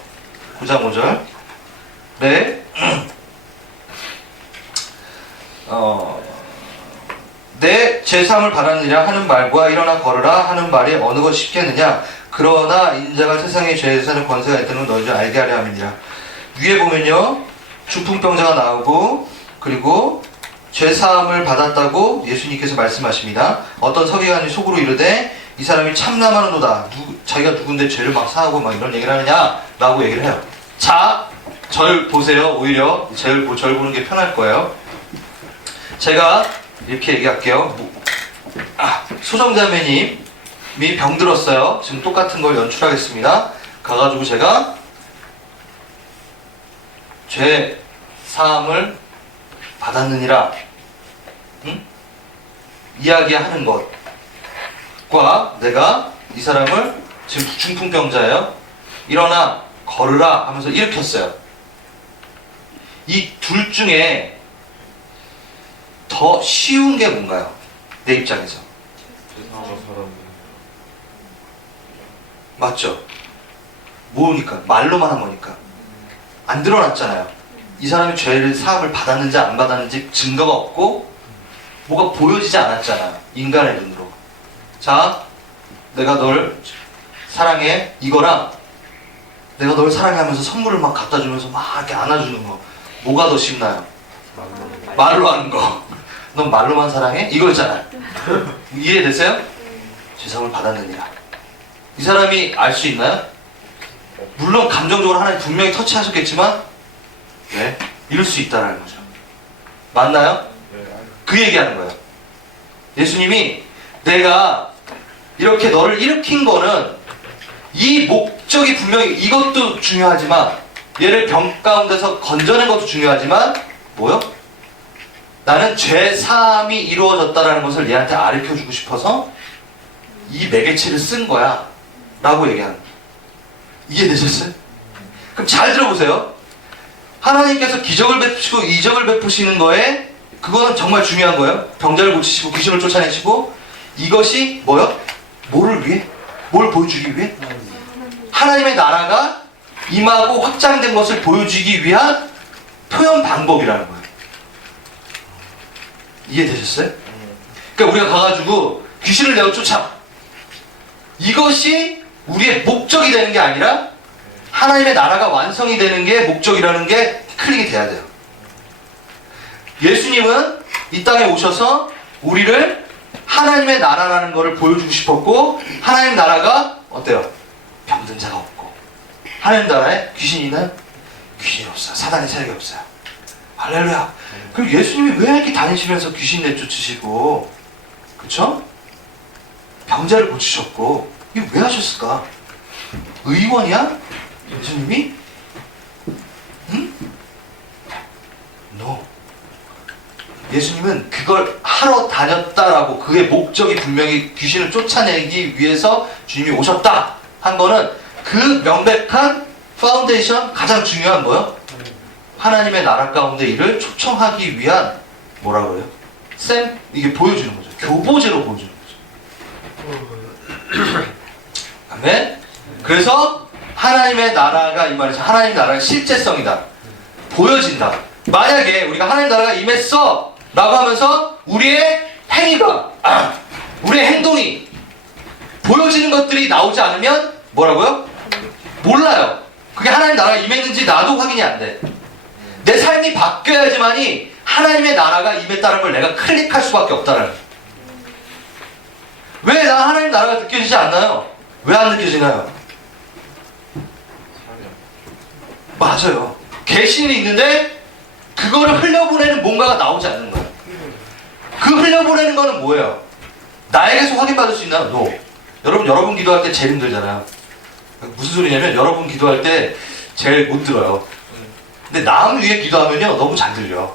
9장 5절. 네. 내 제사함을 받았느냐 하는 말과 일어나 걸으라 하는 말이 어느 것이 쉽겠느냐. 그러나 인자가 세상에 죄에 사는 권세가 있다는 걸 너희들 알게 하려 함이니라. 위에 보면요 중풍병자가 나오고 그리고 죄사함을 받았다고 예수님께서 말씀하십니다. 어떤 서기관이 속으로 이르되 이 사람이 참남하는도다. 자기가 누군데 죄를 막 사하고 막 이런 얘기를 하느냐 라고 얘기를 해요. 자, 절 보세요. 오히려 절 보는 게 편할 거예요. 제가 이렇게 얘기할게요. 소정자매님이 병들었어요. 지금 똑같은 걸 연출하겠습니다. 가가지고 제가 죄 사함을 받았느니라 이야기하는 것과 내가 이 사람을 지금 중풍병자예요. 일어나 걸으라 하면서 일으켰어요. 이 둘 중에 더 쉬운 게 뭔가요? 내 입장에서 맞죠? 뭐니까 말로만 한 거니까 안 드러났잖아요. 이 사람이 죄를 사함을 받았는지 안 받았는지 증거가 없고 뭐가 보여지지 않았잖아요. 인간의 눈으로. 자, 내가 널 사랑해 이거랑 내가 널 사랑해 하면서 선물을 막 갖다 주면서 막 이렇게 안아주는 거 뭐가 더 쉽나요? 말로 하는 거. 넌 말로만 사랑해? 이거잖아요. 이해되세요? 죄사함을 받았느니라. 이 사람이 알 수 있나요? 물론 감정적으로 하나님 분명히 터치하셨겠지만 네, 이룰 수 있다는 거죠. 맞나요? 그 얘기하는 거예요. 예수님이 내가 이렇게 너를 일으킨 거는 이 목적이 분명히 이것도 중요하지만 얘를 병 가운데서 건져낸 것도 중요하지만 뭐요? 나는 죄 사함이 이루어졌다는 것을 얘한테 가르쳐주고 싶어서 이 매개체를 쓴 거야 라고 얘기하는 거예요. 이해되셨어요? 그럼 잘 들어보세요. 하나님께서 기적을 베푸시고 이적을 베푸시는 거에 그거는 정말 중요한 거예요. 병자를 고치시고 귀신을 쫓아내시고 이것이 뭐요? 뭐를 위해? 뭘 보여주기 위해? 하나님의 나라가 임하고 확장된 것을 보여주기 위한 표현 방법이라는 거예요. 이해되셨어요? 그러니까 우리가 가가지고 귀신을 내어 쫓아. 이것이 우리의 목적이 되는 게 아니라 하나님의 나라가 완성이 되는 게 목적이라는 게 클릭이 돼야 돼요. 예수님은 이 땅에 오셔서 우리를 하나님의 나라라는 것을 보여주고 싶었고 하나님 나라가 어때요? 병든 자가 없고 하나님 나라에 귀신이 있나요? 귀신이 없어요. 사단의 세력이 없어요. 할렐루야. 그럼 예수님이 왜 이렇게 다니시면서 귀신 내쫓으시고 그쵸? 병자를 고치셨고 이거 왜 하셨을까? 의원이야? 예수님이? 응? No. 예수님은 그걸 하러 다녔다라고 그의 목적이 분명히 귀신을 쫓아내기 위해서 주님이 오셨다 한 거는 그 명백한 파운데이션 가장 중요한 거요. 하나님의 나라 가운데 이를 초청하기 위한 뭐라고 해요? 이게 보여주는 거죠. 교보제로 보여주는 거죠. 아멘? 그래서 하나님의 나라가 임하면서 하나님 나라의 실제성이다. 보여진다. 만약에 우리가 하나님 나라가 임했어 라고 하면서 우리의 행위가 우리의 행동이 보여지는 것들이 나오지 않으면 뭐라고요? 몰라요. 그게 하나님 나라가 임했는지 나도 확인이 안 돼. 내 삶이 바뀌어야지만이 하나님의 나라가 임했다는 걸 내가 클릭할 수밖에 없다는 거예요. 왜 나 하나님 나라가 느껴지지 않나요? 왜 안 느껴지나요? 맞아요. 개신이 있는데 그거를 흘려보내는 뭔가가 나오지 않는 거예요. 그 흘려보내는 거는 뭐예요? 나에게서 확인받을 수 있나요? No. 여러분 기도할 때 제일 힘들잖아요. 무슨 소리냐면 여러분 기도할 때 제일 못 들어요. 근데 남 위에 기도하면요 너무 잘 들려.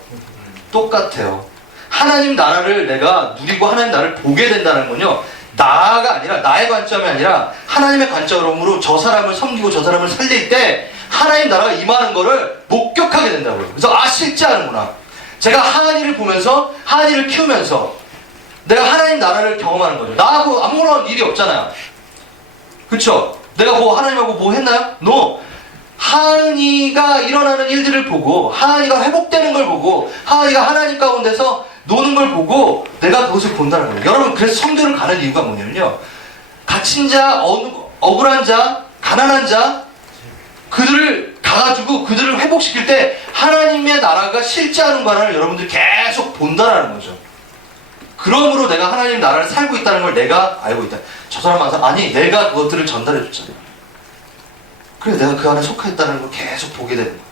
똑같아요. 하나님 나라를 내가 누리고 하나님 나라를 보게 된다는 건요 나가 아니라 나의 관점이 아니라 하나님의 관점으로 저 사람을 섬기고 저 사람을 살릴 때 하나님 나라가 임하는 거를 목격하게 된다고요. 그래서 실제 하는구나. 제가 하나님을 보면서 하나님을 키우면서 내가 하나님 나라를 경험하는 거죠. 나하고 아무런 일이 없잖아요. 그쵸? 내가 뭐 하나님하고 뭐 했나요? No. 하은이가 일어나는 일들을 보고 하은이가 회복되는 걸 보고 하은이가 하나님 가운데서 노는 걸 보고 내가 그것을 본다는 거예요. 여러분 그래서 성교를 가는 이유가 뭐냐면요 갇힌 자, 억울한 자, 가난한 자 그들을 가가지고 그들을 회복시킬 때 하나님의 나라가 실제하는 거를 여러분들이 계속 본다라는 거죠. 그러므로 내가 하나님 나라를 살고 있다는 걸 내가 알고 있다. 저 사람 와서 아니 내가 그것들을 전달해 줬잖아요. 그래서 내가 그 안에 속해 있다는 걸 계속 보게 되는 거예요.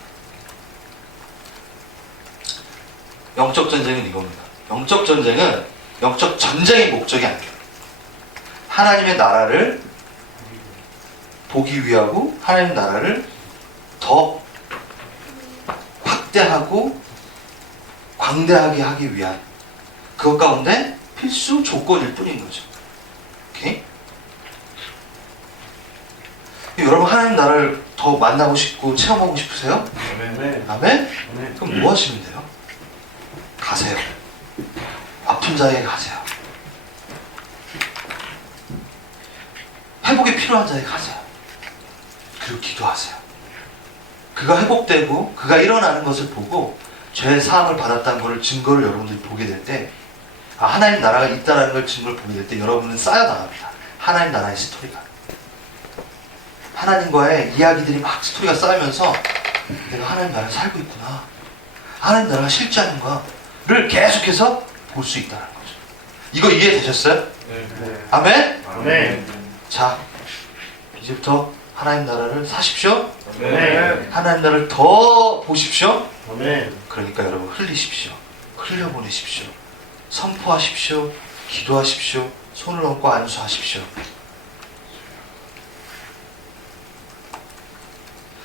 영적 전쟁은 이겁니다. 영적 전쟁은 영적 전쟁의 목적이 아니에요. 하나님의 나라를 보기 위하고 하나님 나라를 더 확대하고 광대하게 하기 위한 그것 가운데 필수 조건일 뿐인 거죠. 오케이? 여러분 하나님 나라를 더 만나고 싶고 체험하고 싶으세요? 네. 아멘? 그럼 뭐 하시면 돼요? 가세요. 아픈 자에게 가세요. 회복이 필요한 자에게 가세요. 그리고 기도하세요. 그가 회복되고 그가 일어나는 것을 보고 죄의 사함을 받았다는 것을 증거를 여러분들이 보게 될 때 하나님 나라가 있다는 걸 증거를 보게 될 때 여러분은 쌓여나갑니다. 하나님 나라의 스토리가. 하나님과의 이야기들이 막 스토리가 쌓이면서 내가 하나님 나라를 살고 있구나. 하나님 나라가 실제하는 거를 계속해서 볼 수 있다는 거죠. 이거 이해되셨어요? 네. 아멘? 아멘. 자, 이제부터 하나님 나라를 사십시오. 아멘. 하나님 나라를 더 보십시오. 아멘. 그러니까 여러분 흘리십시오. 흘려보내십시오. 선포하십시오. 기도하십시오. 손을 얹고 안수하십시오.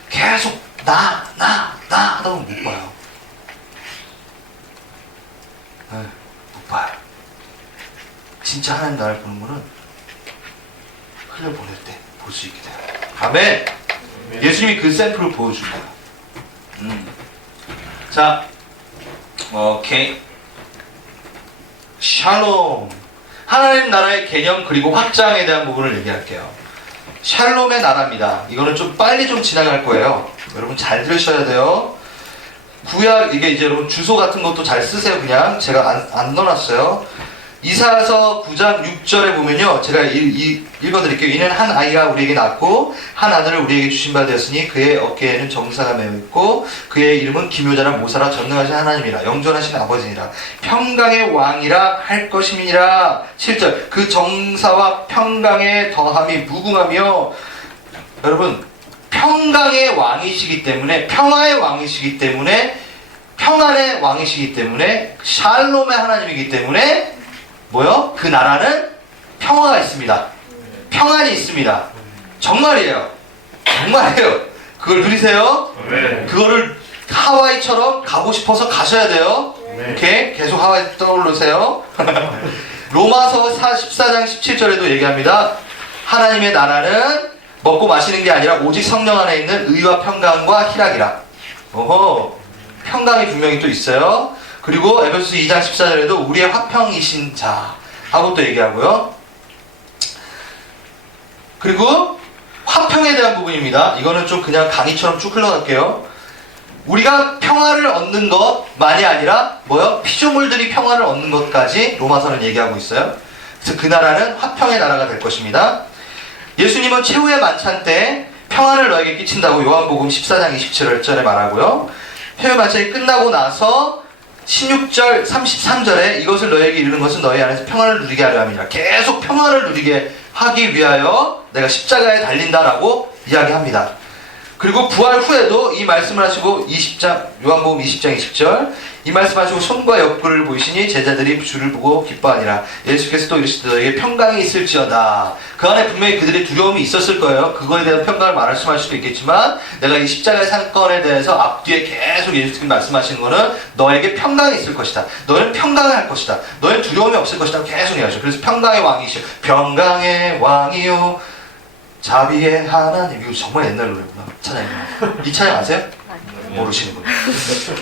계속 나 하다 보면 못 봐요. 네, 못 봐요. 진짜 하나님 나라를 보는 거는 흘려보낼 때 볼 수 있게 돼요. 아멘. 예수님이 그 샘플을 보여줍니다. 자, 오케이. 샬롬. 하나님 나라의 개념 그리고 확장에 대한 부분을 얘기할게요. 샬롬의 나라입니다. 이거는 좀 빨리 좀 지나갈 거예요. 여러분 잘 들으셔야 돼요. 구약, 이게 이제 여러분 주소 같은 것도 잘 쓰세요. 그냥 제가 안 넣어놨어요. 이사야서 9장 6절에 보면요, 제가 읽어드릴게요. 이는 한 아이가 우리에게 낳고 한 아들을 우리에게 주신 바 되었으니 그의 어깨에는 정사가 매어 있고 그의 이름은 기묘자라 모사라 전능하신 하나님이라 영존하신 아버지니라 평강의 왕이라 할 것임이니라. 7절 그 정사와 평강의 더함이 무궁하며, 여러분 평강의 왕이시기 때문에, 평화의 왕이시기 때문에, 평안의 왕이시기 때문에, 샬롬의 하나님이기 때문에 뭐요? 그 나라는 평화가 있습니다. 평안이 있습니다. 정말이에요. 정말이에요. 그걸 누리세요. 그거를 하와이처럼 가고 싶어서 가셔야 돼요. 이렇게 계속 하와이 떠오르세요. 로마서 14장 17절에도 얘기합니다. 하나님의 나라는 먹고 마시는 게 아니라 오직 성령 안에 있는 의와 평강과 희락이라. 오호, 평강이 분명히 또 있어요. 그리고 에베소서 2장 14절에도 우리의 화평이신 자 하고 또 얘기하고요. 그리고 화평에 대한 부분입니다. 이거는 좀 그냥 강의처럼 쭉 흘러갈게요. 우리가 평화를 얻는 것만이 아니라 뭐요? 피조물들이 평화를 얻는 것까지 로마서는 얘기하고 있어요. 그래서 그 나라는 화평의 나라가 될 것입니다. 예수님은 최후의 만찬 때 평안을 너에게 끼친다고 요한복음 14장 27절에 말하고요. 최후의 만찬이 끝나고 나서 16절 33절에 이것을 너에게 이르는 것은 너희 안에서 평안을 누리게 하려 함이라. 계속 평안을 누리게 하기 위하여 내가 십자가에 달린다라고 이야기합니다. 그리고 부활 후에도 이 말씀을 하시고 20장 요한복음 20장 20절 이 말씀하시고 손과 옆구리를 보이시니 제자들이 주를 보고 기뻐하니라. 예수께서 또 이르시되 너에게 평강이 있을지어다. 그 안에 분명히 그들의 두려움이 있었을 거예요. 그거에 대한 평강을 말씀할 수도 있겠지만 내가 이 십자가의 사건에 대해서 앞뒤에 계속 예수님이 말씀하시는 거는 너에게 평강이 있을 것이다. 너는 평강을 할 것이다. 너는 두려움이 없을 것이다. 계속 얘기하죠. 그래서 평강의 왕이시오. 평강의 왕이요 자비의 하나님. 이거 정말 옛날 노래구나. 찬양이. 이 찬양 아세요? 모르시는군요.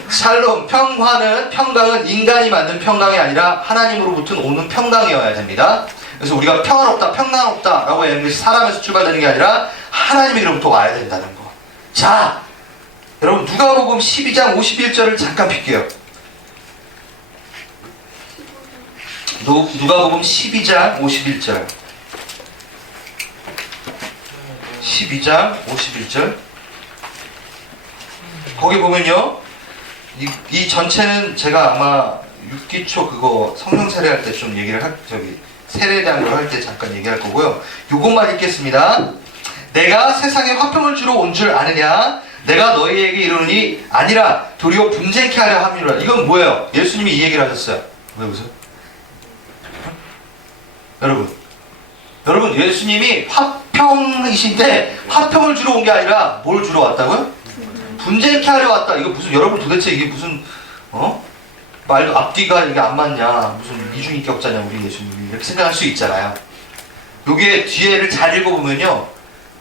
샬롬, 평강은 인간이 만든 평강이 아니라 하나님으로부터 오는 평강이어야 됩니다. 그래서 우리가 평안없다, 평강없다 라고 하는 것이 사람에서 출발되는 게 아니라 하나님에게로부터 와야 된다는 거. 자, 여러분 누가복음 12장 51절을 잠깐 빌게요. 누가복음 12장 51절. 12장 51절. 거기 보면요, 이 전체는 제가 아마 6기초 그거 성령 세례할 때 좀 얘기를 세례에 대한 걸 할 때 잠깐 얘기할 거고요. 요것만 읽겠습니다. 내가 세상에 화평을 주러 온 줄 아느냐? 내가 너희에게 이르노니 아니라 도리어 분쟁케 하려 함이로라. 이건 뭐예요? 예수님이 이 얘기를 하셨어요. 왜 웃어요? 여러분 예수님이 화평이신데 화평을 주러 온 게 아니라 뭘 주러 왔다고요? 분쟁케 하려 왔다. 이거 무슨, 여러분 도대체 이게 무슨 말도 앞뒤가 이게 안 맞냐, 무슨 이중인격자냐 우리 예수님이, 이렇게 생각할 수 있잖아요. 요게 뒤에를 잘 읽어보면요,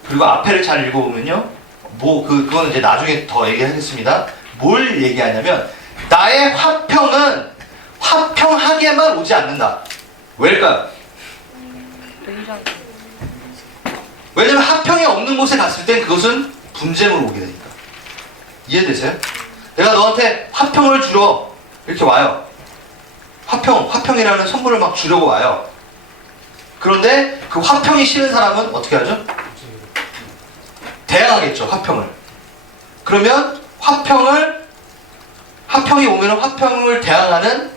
그리고 앞에를 잘 읽어보면요, 그거는 이제 나중에 더 얘기하겠습니다. 뭘 얘기하냐면 나의 화평은 화평하게만 오지 않는다. 왜일까요? 왜냐면 화평이 없는 곳에 갔을 땐 그것은 분쟁으로 오게 되니까. 이해되세요? 내가 너한테 화평을 주러 이렇게 와요. 화평이라는 선물을 막 주려고 와요. 그런데 그 화평이 싫은 사람은 어떻게 하죠? 대항하겠죠, 화평을. 그러면 화평이 오면 화평을 대항하는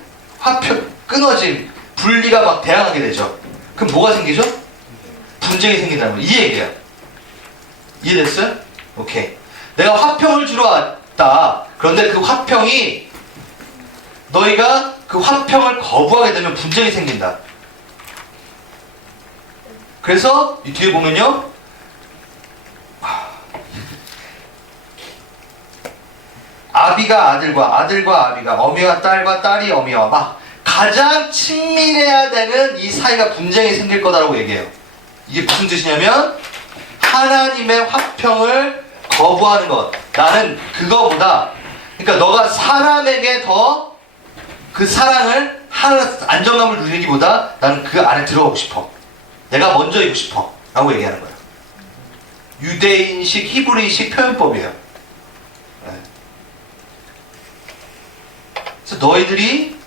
끊어짐, 분리가 막 대항하게 되죠. 그럼 뭐가 생기죠? 분쟁이 생긴다는 거. 이 얘기야. 이해됐어요? 오케이. 내가 화평을 주러 왔다. 그런데 그 화평이 너희가 그 화평을 거부하게 되면 분쟁이 생긴다. 그래서 이 뒤에 보면요. 아비가 아들과 아들과 아비가 어미와 딸과 딸이 어미와 막 가장 친밀해야 되는 이 사이가 분쟁이 생길 거다라고 얘기해요. 이게 무슨 뜻이냐면 하나님의 화평을 거부하는 것. 나는 그거보다 그러니까 너가 사람에게 더 그 사랑을 안정감을 누리기보다 나는 그 안에 들어가고 싶어. 내가 먼저 있고 싶어 라고 얘기하는 거야. 유대인식 히브리식 표현법이에요. 네. 그래서 너희들이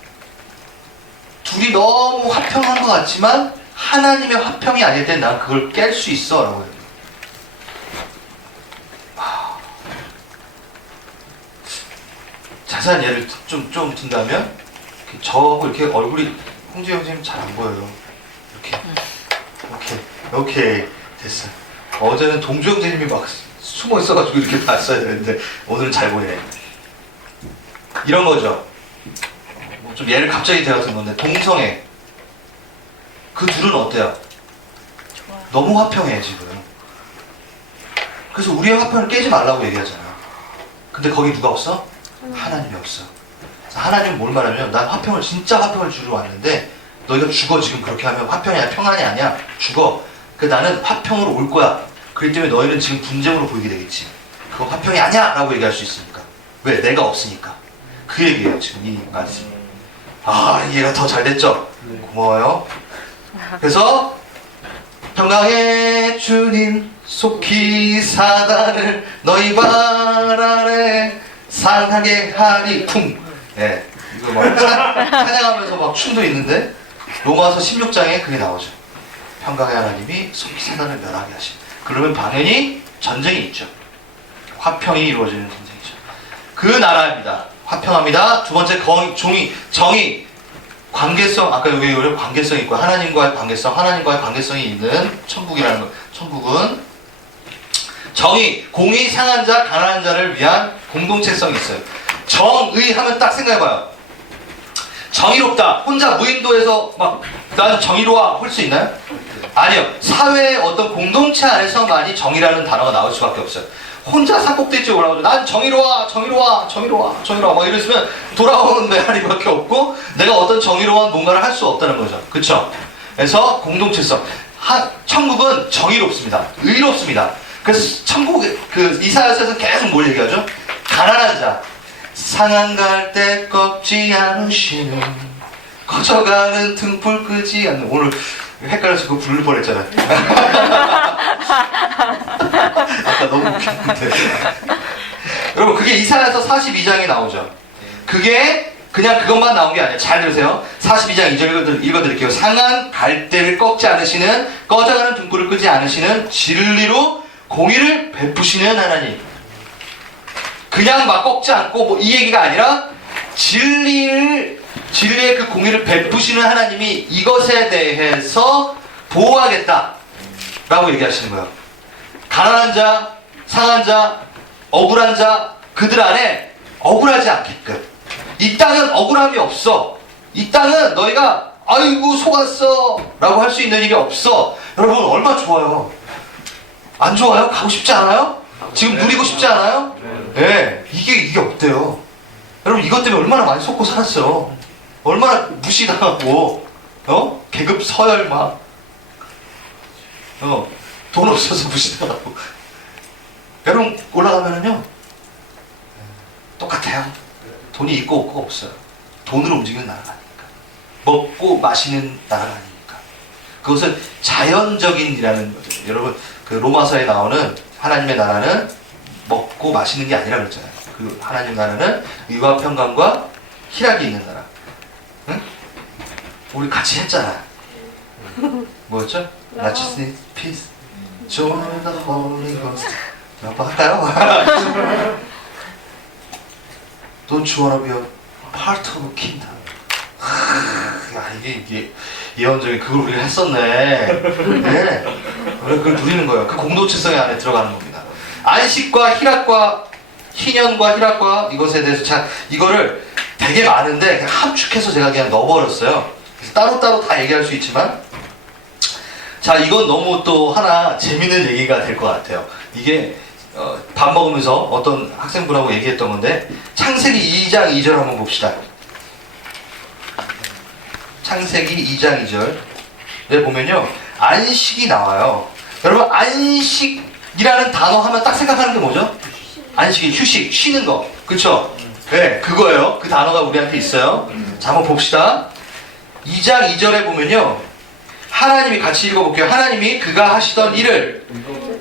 둘이 너무 화평한 것 같지만 하나님의 화평이 아닐 땐 난 그걸 깰 수 있어 라고 해요. 자세한 예를 좀 든다면 저하고 이렇게 얼굴이 홍지영 선생님 잘 안 보여요. 이렇게 됐어. 어제는 동주영 선생님이 막 숨어 있어가지고 이렇게 봤어야 되는데 오늘은 잘 보이네. 이런 거죠. 좀 예를 갑자기 제가 든 건데 동성애 그 둘은 어때요? 너무 화평해 지금. 그래서 우리의 화평을 깨지 말라고 얘기하잖아. 근데 거기 누가 없어? 하나님이 없어. 그래서 하나님은 뭘 말하면 난 화평을 진짜 화평을 주러 왔는데 너희가 죽어. 지금 그렇게 하면 화평이 아니야 평안이 아니야. 죽어. 그 나는 화평으로 올 거야. 그렇기 때문에 너희는 지금 분쟁으로 보이게 되겠지. 그거 화평이 아니야 라고 얘기할 수 있으니까. 왜? 내가 없으니까. 그 얘기예요 지금 이 말씀이. 아 이해가 더 잘 됐죠? 고마워요. 그래서 평강의 주님 속히 사단을 너희 발 아래 상하게 하리 쿵. 예, 이거 막 찬양하면서 막 춤도 있는데 로마서 16장에 그게 나오죠. 평강의 하나님이 속히 사단을 멸하게 하심. 그러면 당연히 전쟁이 있죠. 화평이 이루어지는 전쟁이죠. 그 나라입니다. 화평합니다. 두 번째 정의 관계성. 아까 여기 관계성이 있고 하나님과의 관계성, 하나님과의 관계성이 있는 천국이라는 거. 천국은 정의, 공의, 상한 자, 가난한 자를 위한 공동체성이 있어요. 정의 하면 딱 생각해봐요. 정의롭다. 혼자 무인도에서 막 나는 정의로워 할 수 있나요? 아니요. 사회의 어떤 공동체 안에서만이 정의라는 단어가 나올 수밖에 없어요. 혼자 산꼭대기에 올라가서 난 정의로워 막 이랬으면 돌아오는 메아리밖에 없고 내가 어떤 정의로운 뭔가를 할 수 없다는 거죠. 그쵸? 그래서 공동체성. 천국은 정의롭습니다. 의롭습니다. 그래서 천국 이사야서에서 계속 뭘 얘기하죠? 가난한 자, 상한 갈 때 꺾지 않으시는, 커져가는 등불 끄지 않는. 오늘 헷갈려서 그거 부를 뻔했잖아요. 아까 너무 웃겼는데. 여러분 그게 이사야서 42장에 나오죠. 그게 그냥 그것만 나온 게 아니에요. 잘 들으세요. 42장 2절 읽어드릴게요. 상한 갈대를 꺾지 않으시는, 꺼져가는 등불을 끄지 않으시는, 진리로 공의를 베푸시는 하나님. 그냥 막 꺾지 않고 뭐 이 얘기가 아니라 진리의 그 공의를 베푸시는 하나님이 이것에 대해서 보호하겠다 라고 얘기하시는 거예요. 가난한 자, 상한 자, 억울한 자, 그들 안에 억울하지 않게끔. 이 땅은 억울함이 없어. 이 땅은 너희가 아이고 속았어 라고 할 수 있는 일이 없어. 여러분 얼마나 좋아요. 안 좋아요? 가고 싶지 않아요? 지금 누리고 싶지 않아요? 네, 이게 없대요. 여러분 이것 때문에 얼마나 많이 속고 살았어요. 얼마나 무시당하고 계급 서열 막 돈 없어서 무시당하고. 여러분 올라가면은요 똑같아요. 돈이 있고 없고 없어요. 돈으로 움직이는 나라가 아니니까. 먹고 마시는 나라가 아니니까. 그것은 자연적인이라는 거죠. 여러분 그 로마서에 나오는 하나님의 나라는 먹고 마시는 게 아니라 그랬잖아요. 그 하나님 나라는 의와 평강과 희락이 있는 나라. 응? 우리 같이 했잖아. 뭐였죠? Righteousness, peace, joy in the Holy Ghost. 한번 할까요? Don't you wanna be a part of a kingdom? 야 이게 예언적인 그걸 우리가 했었네. 네. 그걸 누리는 거예요. 그 공동체성 안에 들어가는 겁니다. 안식과 희락과 희년과 희락과 이것에 대해서 참 이거를 되게 많은데 그냥 함축해서 제가 그냥 넣어버렸어요. 그래서 따로따로 다 얘기할 수 있지만 자 이건 너무 또 하나 재밌는 얘기가 될 것 같아요. 이게 밥 먹으면서 어떤 학생분하고 얘기했던 건데 창세기 2장 2절 한번 봅시다. 창세기 2장 2절에 보면요 안식이 나와요. 여러분 안식이라는 단어 하면 딱 생각하는 게 뭐죠? 안식이 휴식, 쉬는 거 그쵸? 네 그거예요. 그 단어가 우리한테 있어요. 자 한번 봅시다. 2장 2절에 보면요 하나님이 같이 읽어볼게요. 하나님이 그가 하시던 일을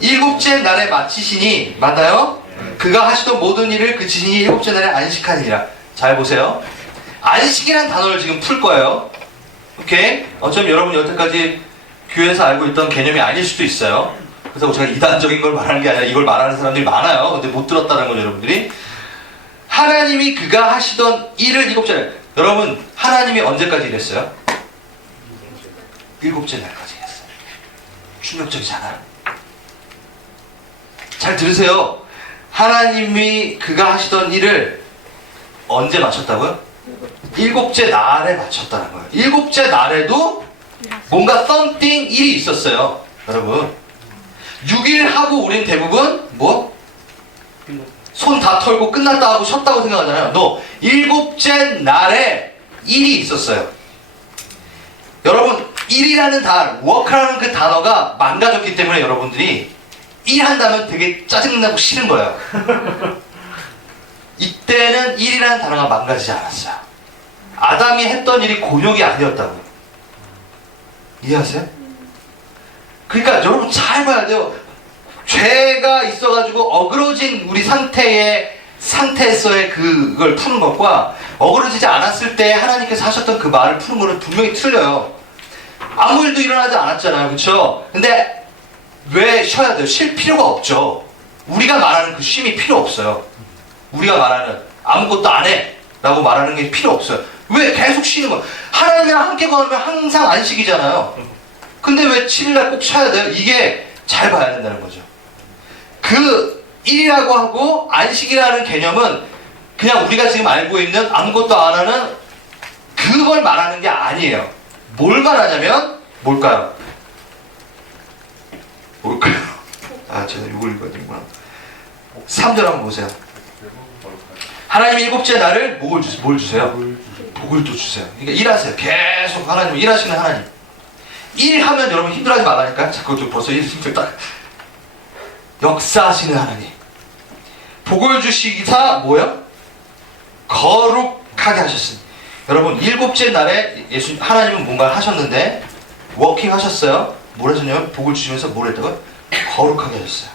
일곱째 날에 마치시니 맞나요? 그가 하시던 모든 일을 그치시니 일곱째 날에 안식하니라. 잘 보세요. 안식이라는 단어를 지금 풀 거예요. 오케이? 어쩌면 여러분 여태까지 교회에서 알고 있던 개념이 아닐 수도 있어요. 그래서 제가 이단적인 걸 말하는 게 아니라 이걸 말하는 사람들이 많아요. 근데 못 들었다는 거죠 여러분들이. 하나님이 그가 하시던 일을 일곱째 날. 여러분 하나님이 언제까지 일했어요? 일곱째 날까지 했어요. 충격적이잖아요. 잘 들으세요. 하나님이 그가 하시던 일을 언제 마쳤다고요? 일곱째 날에 마쳤다는 거예요. 일곱째 날에도 뭔가 something 일이 있었어요. 여러분 6일 하고 우린 대부분 뭐? 손 다 털고 끝났다 하고 쉬었다고 생각하잖아요. 너 일곱째 날에 일이 있었어요. 여러분 일이라는 단어, work라는 그 단어가 망가졌기 때문에 여러분들이 일한다면 되게 짜증나고 싫은 거예요. 이때는 일이라는 단어가 망가지지 않았어요. 아담이 했던 일이 곤욕이 아니었다고요. 이해하세요? 그러니까 여러분 잘 봐야 돼요. 죄가 있어가지고 어그러진 우리 상태에서의 그걸 푸는 것과 어그러지지 않았을 때 하나님께서 하셨던 그 말을 푸는 거는 분명히 틀려요. 아무 일도 일어나지 않았잖아요. 그렇죠? 근데 왜 쉬어야 돼요? 쉴 필요가 없죠. 우리가 말하는 그 쉼이 필요 없어요. 우리가 말하는 아무것도 안 해 라고 말하는 게 필요 없어요. 왜 계속 쉬는 거야? 하나님이랑 함께 걸으면 항상 안식이잖아요. 근데 왜 7일날 꼭 쉬어야 돼요? 이게 잘 봐야 된다는 거죠. 그 일이라고 하고 안식이라는 개념은 그냥 우리가 지금 알고 있는 아무것도 안 하는 그걸 말하는 게 아니에요. 뭘 말하냐면 뭘까요? 뭘까요? 아 제가 이걸 읽어야 되구나. 3절 한번 보세요. 하나님이 일곱째 날을 뭘 주세요? 복을 또 주세요. 그러니까 일하세요. 계속 하나님 일하시는 하나님. 일하면 여러분 힘들어하지 말라니까. 자꾸 좀 벌써 힘들 딱. 역사하시는 하나님. 복을 주시기사 뭐요? 거룩하게 하셨습니다. 여러분 일곱째 날에 하나님은 뭔가 하셨는데 워킹 하셨어요. 뭘 하셨냐면 복을 주시면서 뭘 했다고요? 거룩하게 하셨어요.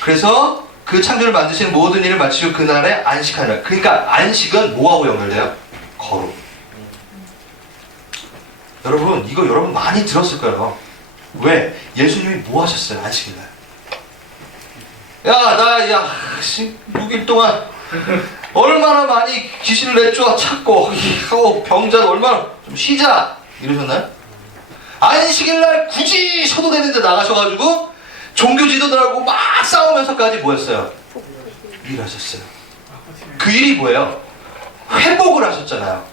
그래서 그 창조를 만드시는 모든 일을 마치고 그날에 안식하니라. 그러니까 안식은 뭐하고 연결돼요? 거룩. 여러분 이거 여러분 많이 들었을 거예요. 왜? 예수님이 뭐 하셨어요? 안식일날. 야 6일 동안 얼마나 많이 귀신을 내쫓아 찾고 병자도 얼마나 좀 쉬자 이러셨나요? 안식일날 굳이 쉬어도 되는데 나가셔가지고 종교 지도들하고 막 싸우면서까지 뭐였어요? 일하셨어요. 그 일이 뭐예요? 회복을 하셨잖아요.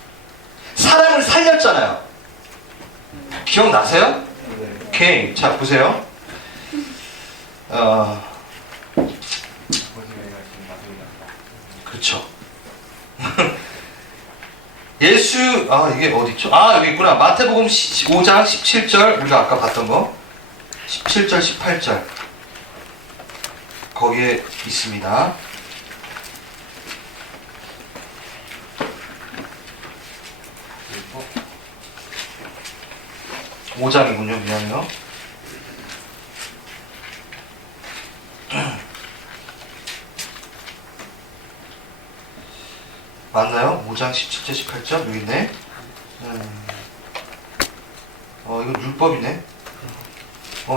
사람을 살렸잖아요. 기억나세요? 오케이. 자 보세요. 그렇죠. 예수 이게 어디 있죠? 여기 있구나. 마태복음 5장 17절 우리가 아까 봤던 거 17절 18절 거기에 있습니다. 오 5장이군요. 미안해요. 맞나요? 5장 17절 18절 여기 있네. 이건 율법이네.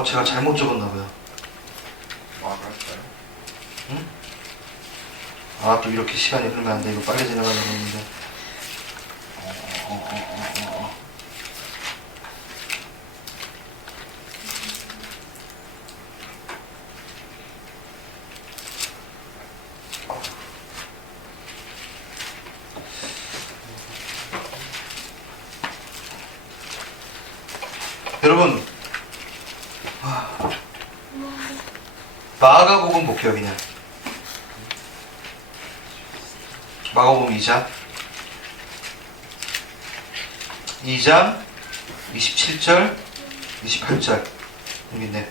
제가 잘못 적었나봐요. 그럴까요? 응? 또 이렇게 시간이 흐르면 안 돼. 이거 빨리 지나가려고 했는데. 여러분, 마가복음 볼게요. 그냥 마가복음 2장 27절 28절 여기 있네.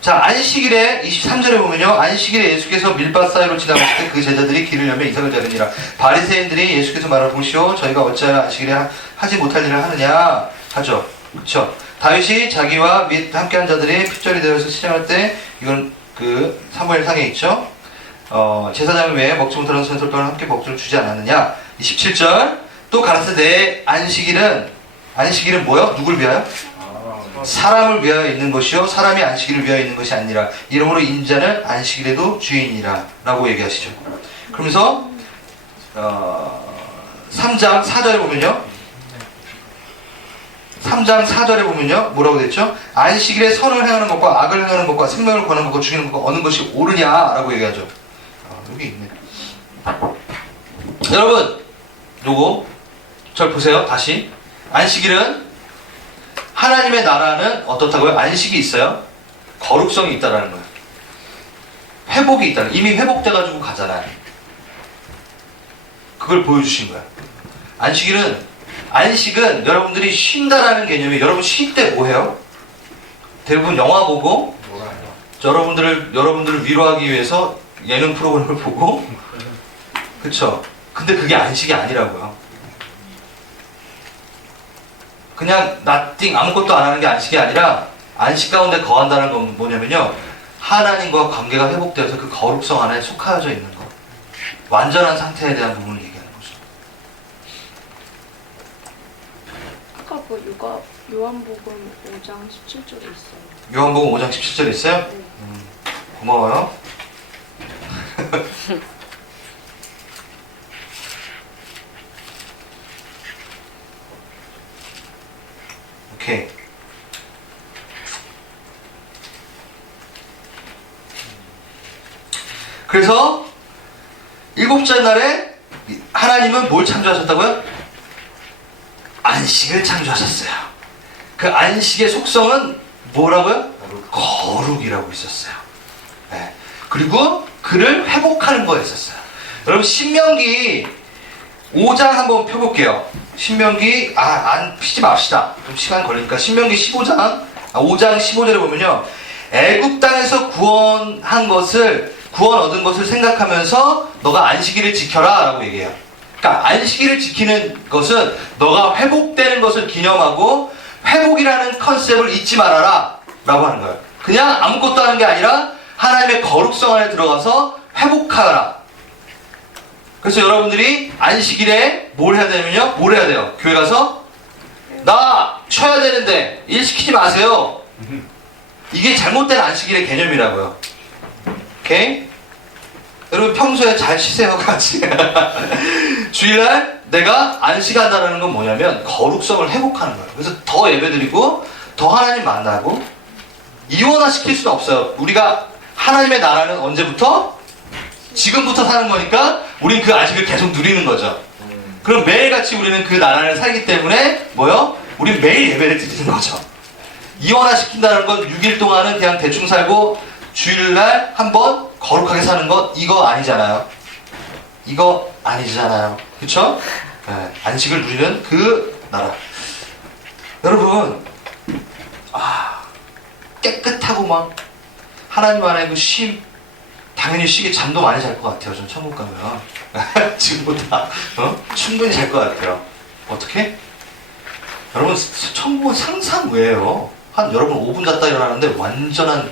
자, 안식일에 23절에 보면요, 안식일에 예수께서 밀밭 사이로 지나가실 때 그 제자들이 길을 여며 이삭을 자르니라. 바리새인들이 예수께서 말하러 보시오, 저희가 어찌하여 안식일에 하지 못할 일을 하느냐 하죠. 그렇죠? 다윗이 자기와 및 함께한 자들이 핏절이 되어서 시장할 때, 이건 그 사무엘상에 있죠. 제사장 외에 먹지 못하는 선솔병을 함께 먹도록 주지 않았느냐. 27절 또 가라사대 안식일은 뭐요? 누굴 위하여? 사람을 위하여 있는 것이요 사람이 안식일을 위하여 있는 것이 아니라 이러므로 인자는 안식일에도 주인이라 라고 얘기하시죠. 그러면서 3장 4절에 보면요, 3장 4절에 보면요, 뭐라고 됐죠? 안식일에 선을 행하는 것과 악을 행하는 것과 생명을 거는 것과 죽이는 것과 어느 것이 옳으냐라고 얘기하죠. 여기 있네. 여러분, 요거 절 보세요. 다시. 안식일은, 하나님의 나라는 어떻다고요? 안식이 있어요. 거룩성이 있다라는 거예요. 회복이 있다는, 이미 회복돼가지고 가잖아요. 그걸 보여주신 거야. 안식은 여러분들이 쉰다라는 개념이, 여러분 쉴 때 뭐 해요? 대부분 영화 보고, 여러분들을 위로하기 위해서 예능 프로그램을 보고, 그쵸? 근데 그게 안식이 아니라고요. 그냥 nothing, 아무것도 안 하는 게 안식이 아니라, 안식 가운데 거한다는 건 뭐냐면요, 하나님과 관계가 회복되어서 그 거룩성 안에 속하여져 있는 것, 완전한 상태에 대한 부분을 얘기하는 거죠. 아까 요한복음 5장 17절에 있어요. 요한복음 5장 17절에 있어요? 네. 고마워요. 오케이. 그래서 일곱째 날에 하나님은 뭘 창조하셨다고요? 안식을 창조하셨어요. 그 안식의 속성은 뭐라고요? 거룩이라고 있었어요. 네. 그리고 그를 회복하는 거였었어요. 여러분, 신명기 5장 한번 펴볼게요. 신명기, 안 피지 맙시다. 좀 시간 걸리니까. 신명기 5장 15절에 보면요, 애굽 땅에서 구원 얻은 것을 생각하면서 너가 안식일을 지켜라 라고 얘기해요. 그러니까 안식일을 지키는 것은 너가 회복되는 것을 기념하고 회복이라는 컨셉을 잊지 말아라 라고 하는 거예요. 그냥 아무것도 하는 게 아니라 하나님의 거룩성 안에 들어가서 회복하라. 그래서 여러분들이 안식일에 뭘 해야 되냐면요, 뭘 해야 돼요? 교회 가서 나 쉬어야 되는데 일 시키지 마세요. 이게 잘못된 안식일의 개념이라고요. 오케이? 여러분, 평소에 잘 쉬세요, 같이. 주일날 내가 안식한다는 건 뭐냐면 거룩성을 회복하는 거예요. 그래서 더 예배드리고 더 하나님 만나고, 이원화시킬 수는 없어요. 우리가 하나님의 나라는 언제부터? 지금부터 사는 거니까 우린 그 안식을 계속 누리는 거죠. 그럼 매일같이 우리는 그 나라를 살기 때문에 뭐요? 우린 매일 예배를 드리는 거죠. 이원화시킨다는 건 6일 동안은 그냥 대충 살고 주일날 한번 거룩하게 사는 것, 이거 아니잖아요. 이거 아니잖아요. 그쵸? 네, 안식을 누리는 그 나라. 여러분, 깨끗하고 막 하나님 안에 그 쉼, 당연히 쉬게 잠도 많이 잘 것 같아요. 전 천국 가면 지금보다 충분히 잘 것 같아요. 어떻게? 여러분, 천국은 상상 외예요. 여러분 5분 잤다 일어나는데 완전한,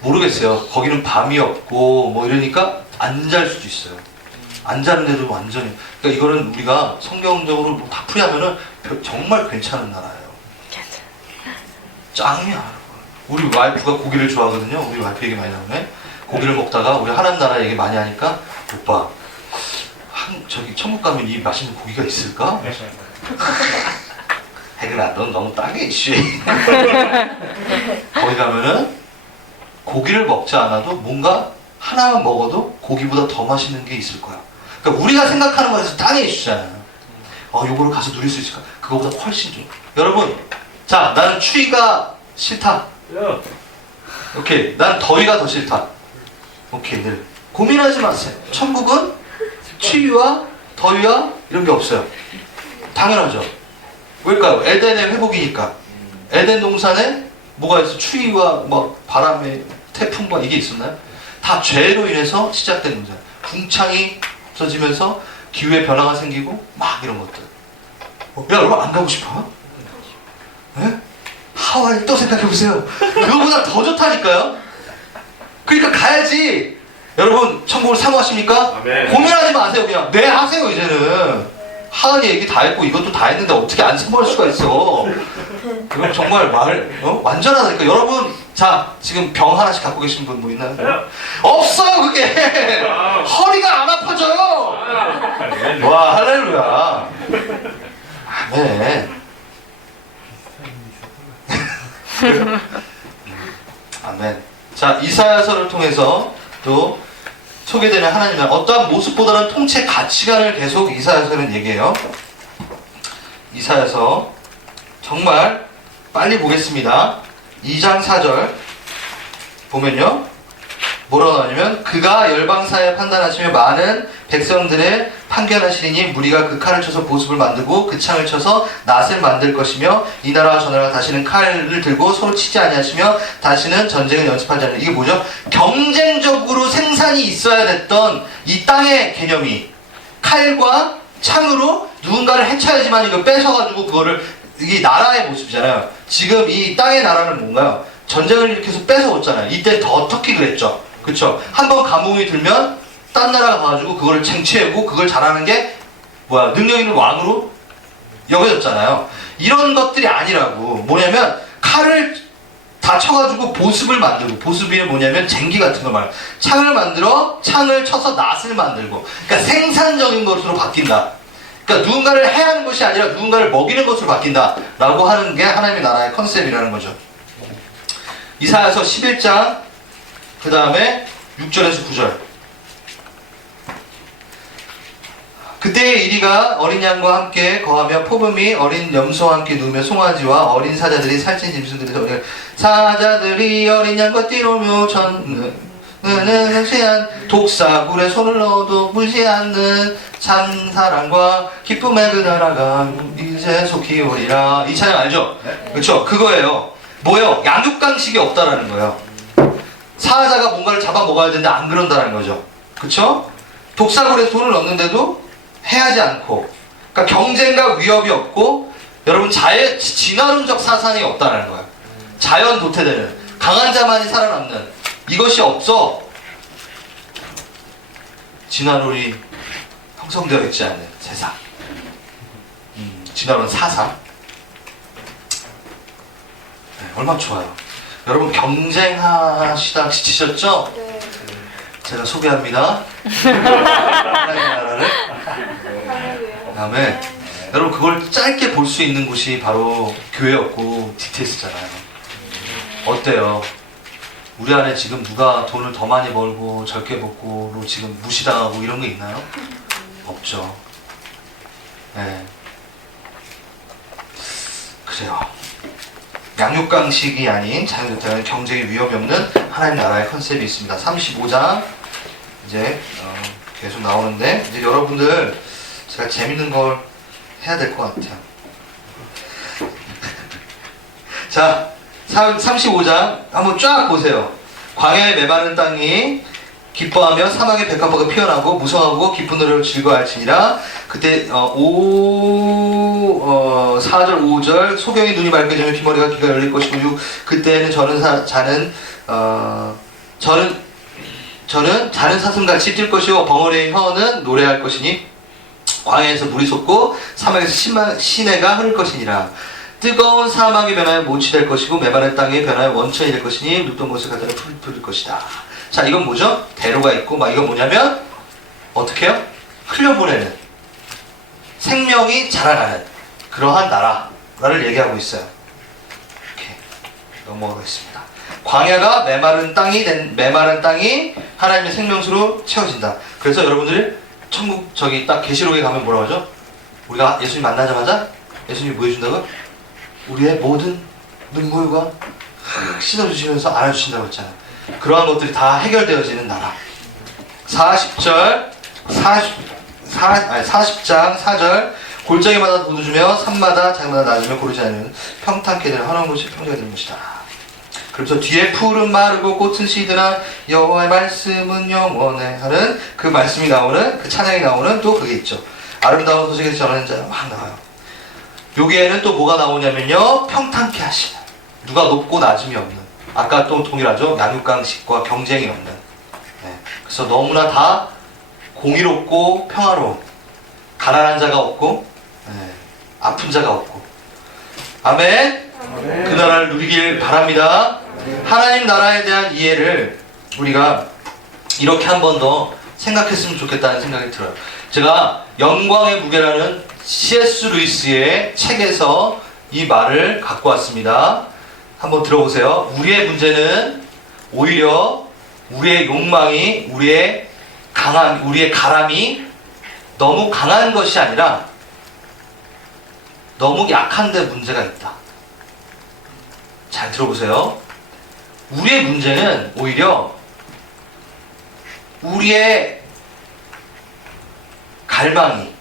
모르겠어요. 거기는 밤이 없고 뭐 이러니까 안 잘 수도 있어요. 안 자는데도 완전히. 그러니까 이거는 우리가 성경적으로 다 풀이하면은 정말 괜찮은 나라예요. 짱이야. 우리 와이프가 고기를 좋아하거든요. 우리 와이프 얘기 많이 나오네. 고기를 먹다가 우리 하나님 나라 얘기 많이 하니까, 오빠, 저기 천국 가면 이 맛있는 고기가 있을까? 혜근아, 넌 너무 땅에 이슈. 거기 가면은 고기를 먹지 않아도 뭔가 하나만 먹어도 고기보다 더 맛있는 게 있을 거야. 그러니까 우리가 생각하는 거에서 당연히 주잖아요. 요거를 가서 누릴 수 있을까? 그거보다 훨씬 좀. 여러분, 자, 나는 추위가 싫다. 오케이, 나는 더위가 더 싫다. 오케이, 네. 고민하지 마세요. 천국은 추위와 더위와 이런 게 없어요. 당연하죠. 왜일까요? 에덴의 회복이니까. 에덴 동산에 뭐가 있어? 추위와 막 바람에 태풍과 이게 있었나요? 다 죄로 인해서 시작된 문제예요. 궁창이 없어지면서 기후의 변화가 생기고 막 이런 것들. 야, 여러분 안 가고 싶어요? 네? 하와이 또 생각해보세요. 그거보다 더 좋다니까요. 그러니까 가야지. 여러분 천국을 사모하십니까? 아멘. 고민하지 마세요. 그냥 네 하세요. 이제는 하은이 얘기 다 했고 이것도 다 했는데 어떻게 안 사모할 수가 있어. 그건 정말 완전하다니까. 여러분, 자, 지금 병 하나씩 갖고 계신 분 뭐 있나요? 없어요, 그게. 허리가 안 아파져요. 와, 할렐루야. 아멘. 아멘. 자, 이사야서를 통해서 또 소개되는 하나님의 어떠한 모습보다는 통째 가치관을 계속 이사야서는 얘기해요. 이사야서 정말 빨리 보겠습니다. 2장 4절 보면요, 뭐라고 나오냐면 그가 열방사에 판단하시며 많은 백성들의 판결하시리니 무리가 그 칼을 쳐서 보습을 만들고 그 창을 쳐서 낫을 만들 것이며 이 나라와 저 나라가 다시는 칼을 들고 서로 치지 아니하시며 다시는 전쟁을 연습하지 않는. 이게 뭐죠? 경쟁적으로 생산이 있어야 됐던 이 땅의 개념이 칼과 창으로 누군가를 해쳐야지만 이거 뺏어가지고 그거를, 이게 나라의 모습이잖아요. 지금 이 땅의 나라는 뭔가요? 전쟁을 일으켜서 뺏어왔잖아요. 이때 더 터키 그랬죠. 그쵸? 한번 감흥이 들면 딴 나라가 가가지고 그거를 쟁취하고 그걸 잘하는 게 뭐야? 능력 있는 왕으로 여겨졌잖아요. 이런 것들이 아니라고. 뭐냐면 칼을 다 쳐가지고 보습을 만들고, 보습이 뭐냐면 쟁기 같은 걸 말해요. 창을 만들어 창을 쳐서 낫을 만들고, 그러니까 생산적인 것으로 바뀐다. 그러니까 누군가를 해하는 것이 아니라 누군가를 먹이는 것으로 바뀐다 라고 하는 게 하나님의 나라의 컨셉이라는 거죠. 이사야서 11장 그 다음에 6절에서 9절. 그때의 이리가 어린 양과 함께 거하며 포범이 어린 염소와 함께 누우며 송아지와 어린 사자들이 살찐 짐승들이 사자들이 어린 양과 뛰놀며 무시한 독사굴에 손을 넣어도 무시 않는 참 사랑과 기쁨의 그 나라가 이제 속히 오리라. 이 찬양 알죠? 그렇죠? 그거예요. 뭐예요? 양육강식이 없다라는 거예요. 사자가 뭔가를 잡아먹어야 되는데 안 그런다는 거죠. 그렇죠? 독사굴에 손을 넣는데도 해하지 않고, 그러니까 경쟁과 위협이 없고, 여러분 진화론적 사상이 없다는 거예요. 자연 도태되는, 강한 자만이 살아남는 이것이 없어. 진화론이 형성되어 있지 않는 세상. 진화론 사상. 네, 얼마나 좋아요. 여러분 경쟁하시다 지치셨죠? 네. 제가 소개합니다. 하나님의 나라를. 그다음에 여러분 그걸 짧게 볼 수 있는 곳이 바로 교회였고 DTS잖아요. 어때요? 우리 안에 지금 누가 돈을 더 많이 벌고 적게 벌고로 지금 무시당하고 이런 게 있나요? 없죠. 네. 그래요. 양육강식이 아닌 자연도태는 경쟁의 위협이 없는 하나님 나라의 컨셉이 있습니다. 35장 이제 계속 나오는데, 이제 여러분들 제가 재밌는 걸 해야 될 것 같아요. 자, 35장 한번 쫙 보세요. 광야에 메마른 땅이 기뻐하며 사막의 백합화가 피어나고 무성하고 깊은 노래로 즐거워할지니라. 그때 4절 5절 소경이 눈이 맑아지며 비머리가 귀가 열릴 것이고, 그때는 저는 자는 사슴같이 뛸 것이요 벙어리의 혀는 노래할 것이니 광야에서 물이 솟고 사막에서 시내가 흐를 것이니라. 뜨거운 사막의 변화에 못이 될 것이고 메마른 땅의 변화에 원천이 될 것이니 눕던 곳에 가다가 풀릴 것이다. 자, 이건 뭐죠? 대로가 있고 막 이건 뭐냐면 어떻게 해요? 흘려보내는, 생명이 자라나는 그러한 나라를 얘기하고 있어요. 이렇게 넘어가겠습니다. 광야가 메마른 땅이 하나님의 생명수로 채워진다. 그래서 여러분들이 천국 저기 딱 계시록에 가면 뭐라고 하죠? 우리가 예수님 만나자마자 예수님이 뭐 해준다고? 우리의 모든 눈물과 씻어주시면서 안아주신다고 했잖아요. 그러한 것들이 다 해결되어지는 나라. 40장 4절 골짜기마다 돋우주며 산마다 장마다 낮으며 고르지 않으면 평탄케 되는 한원 곳이 평정이 되는 것이다. 그래서 뒤에 푸른 마르고 꽃은 시드나 여호와의 말씀은 영원해 하는 그 말씀이 나오는 그 찬양이 나오는 또 그게 있죠. 아름다운 소식에서 전하는 자가 막 나와요. 여기에는 또 뭐가 나오냐면요, 평탄케 하시는, 누가 높고 낮음이 없는, 아까 또 동일하죠, 양육강식과 경쟁이 없는. 네. 그래서 너무나 다 공의롭고 평화로운, 가난한 자가 없고, 네. 아픈 자가 없고. 아멘. 그 나라를 누리길 바랍니다. 하나님 나라에 대한 이해를 우리가 이렇게 한 번 더 생각했으면 좋겠다는 생각이 들어요. 제가 영광의 무게라는 C.S. 루이스의 책에서 이 말을 갖고 왔습니다. 한번 들어보세요. 우리의 문제는 오히려 우리의 욕망이, 우리의 가람이 너무 강한 것이 아니라 너무 약한 데 문제가 있다. 잘 들어보세요. 우리의 문제는 오히려 우리의 갈망이,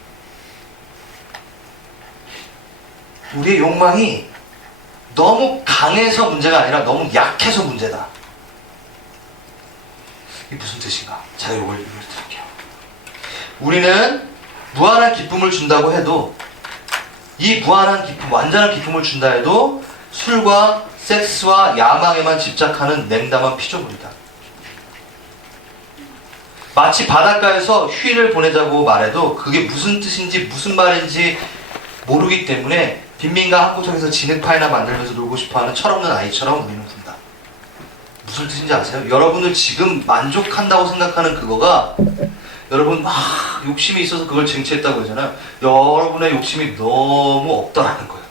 우리의 욕망이 너무 강해서 문제가 아니라 너무 약해서 문제다. 이게 무슨 뜻인가? 제가 이걸 드릴게요. 우리는 무한한 기쁨을 준다고 해도, 이 무한한 기쁨, 완전한 기쁨을 준다 해도 술과 섹스와 야망에만 집착하는 냉담한 피조물이다. 마치 바닷가에서 휴일을 보내자고 말해도 그게 무슨 뜻인지 무슨 말인지 모르기 때문에 빈민가 한 구석에서 진흙파이나 만들면서 놀고 싶어하는 철없는 아이처럼 우리는 군다. 무슨 뜻인지 아세요? 여러분들 지금 만족한다고 생각하는 그거가, 여러분 막 욕심이 있어서 그걸 쟁취했다고 그러잖아요. 여러분의 욕심이 너무 없다라는 거예요.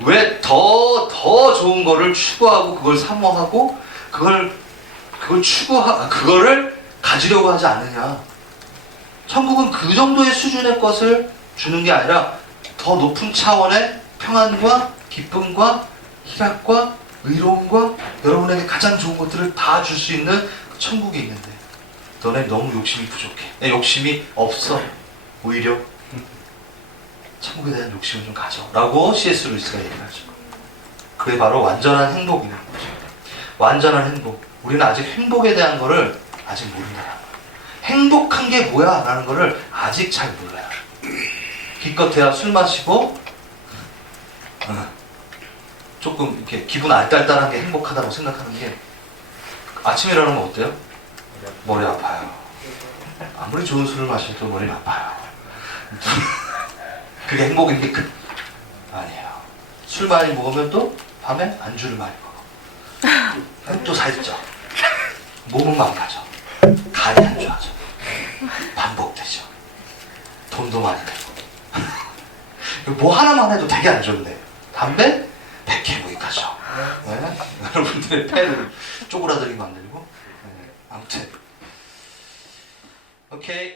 왜 더 좋은 거를 추구하고 그걸 사모하고 그거를 가지려고 하지 않느냐. 천국은 그 정도의 수준의 것을 주는 게 아니라 더 높은 차원의 평안과 기쁨과 희락과 의로움과 여러분에게 가장 좋은 것들을 다 줄 수 있는 천국이 있는데 너네 너무 욕심이 부족해. 내 욕심이 없어. 오히려 천국에 대한 욕심을 좀 가져 라고 C.S. 루이스가 얘기하죠. 그게 바로 완전한 행복이라는 거죠. 완전한 행복. 우리는 아직 행복에 대한 거를 아직 모른다는 거예요. 행복한 게 뭐야? 라는 거를 아직 잘 몰라요. 기껏해야 술 마시고 조금 이렇게 기분 알딸딸한 게 행복하다고 생각하는 게, 아침에 일어나면 어때요? 머리 아파요. 아무리 좋은 술을 마셔도 머리는 아파요. 그게 행복인 게 아니에요. 술 많이 먹으면 또 밤에 안주를 많이 먹어. 또 살쪄. 몸은 망가져. 간이 안 좋아져. 반복되죠. 돈도 많이 들고. 뭐 하나만 해도 되게 안 좋은데 담배? 100개 무익하죠. 네? 여러분들의 폐를 쪼그라들게 만들고. 네. 아무튼 오케이.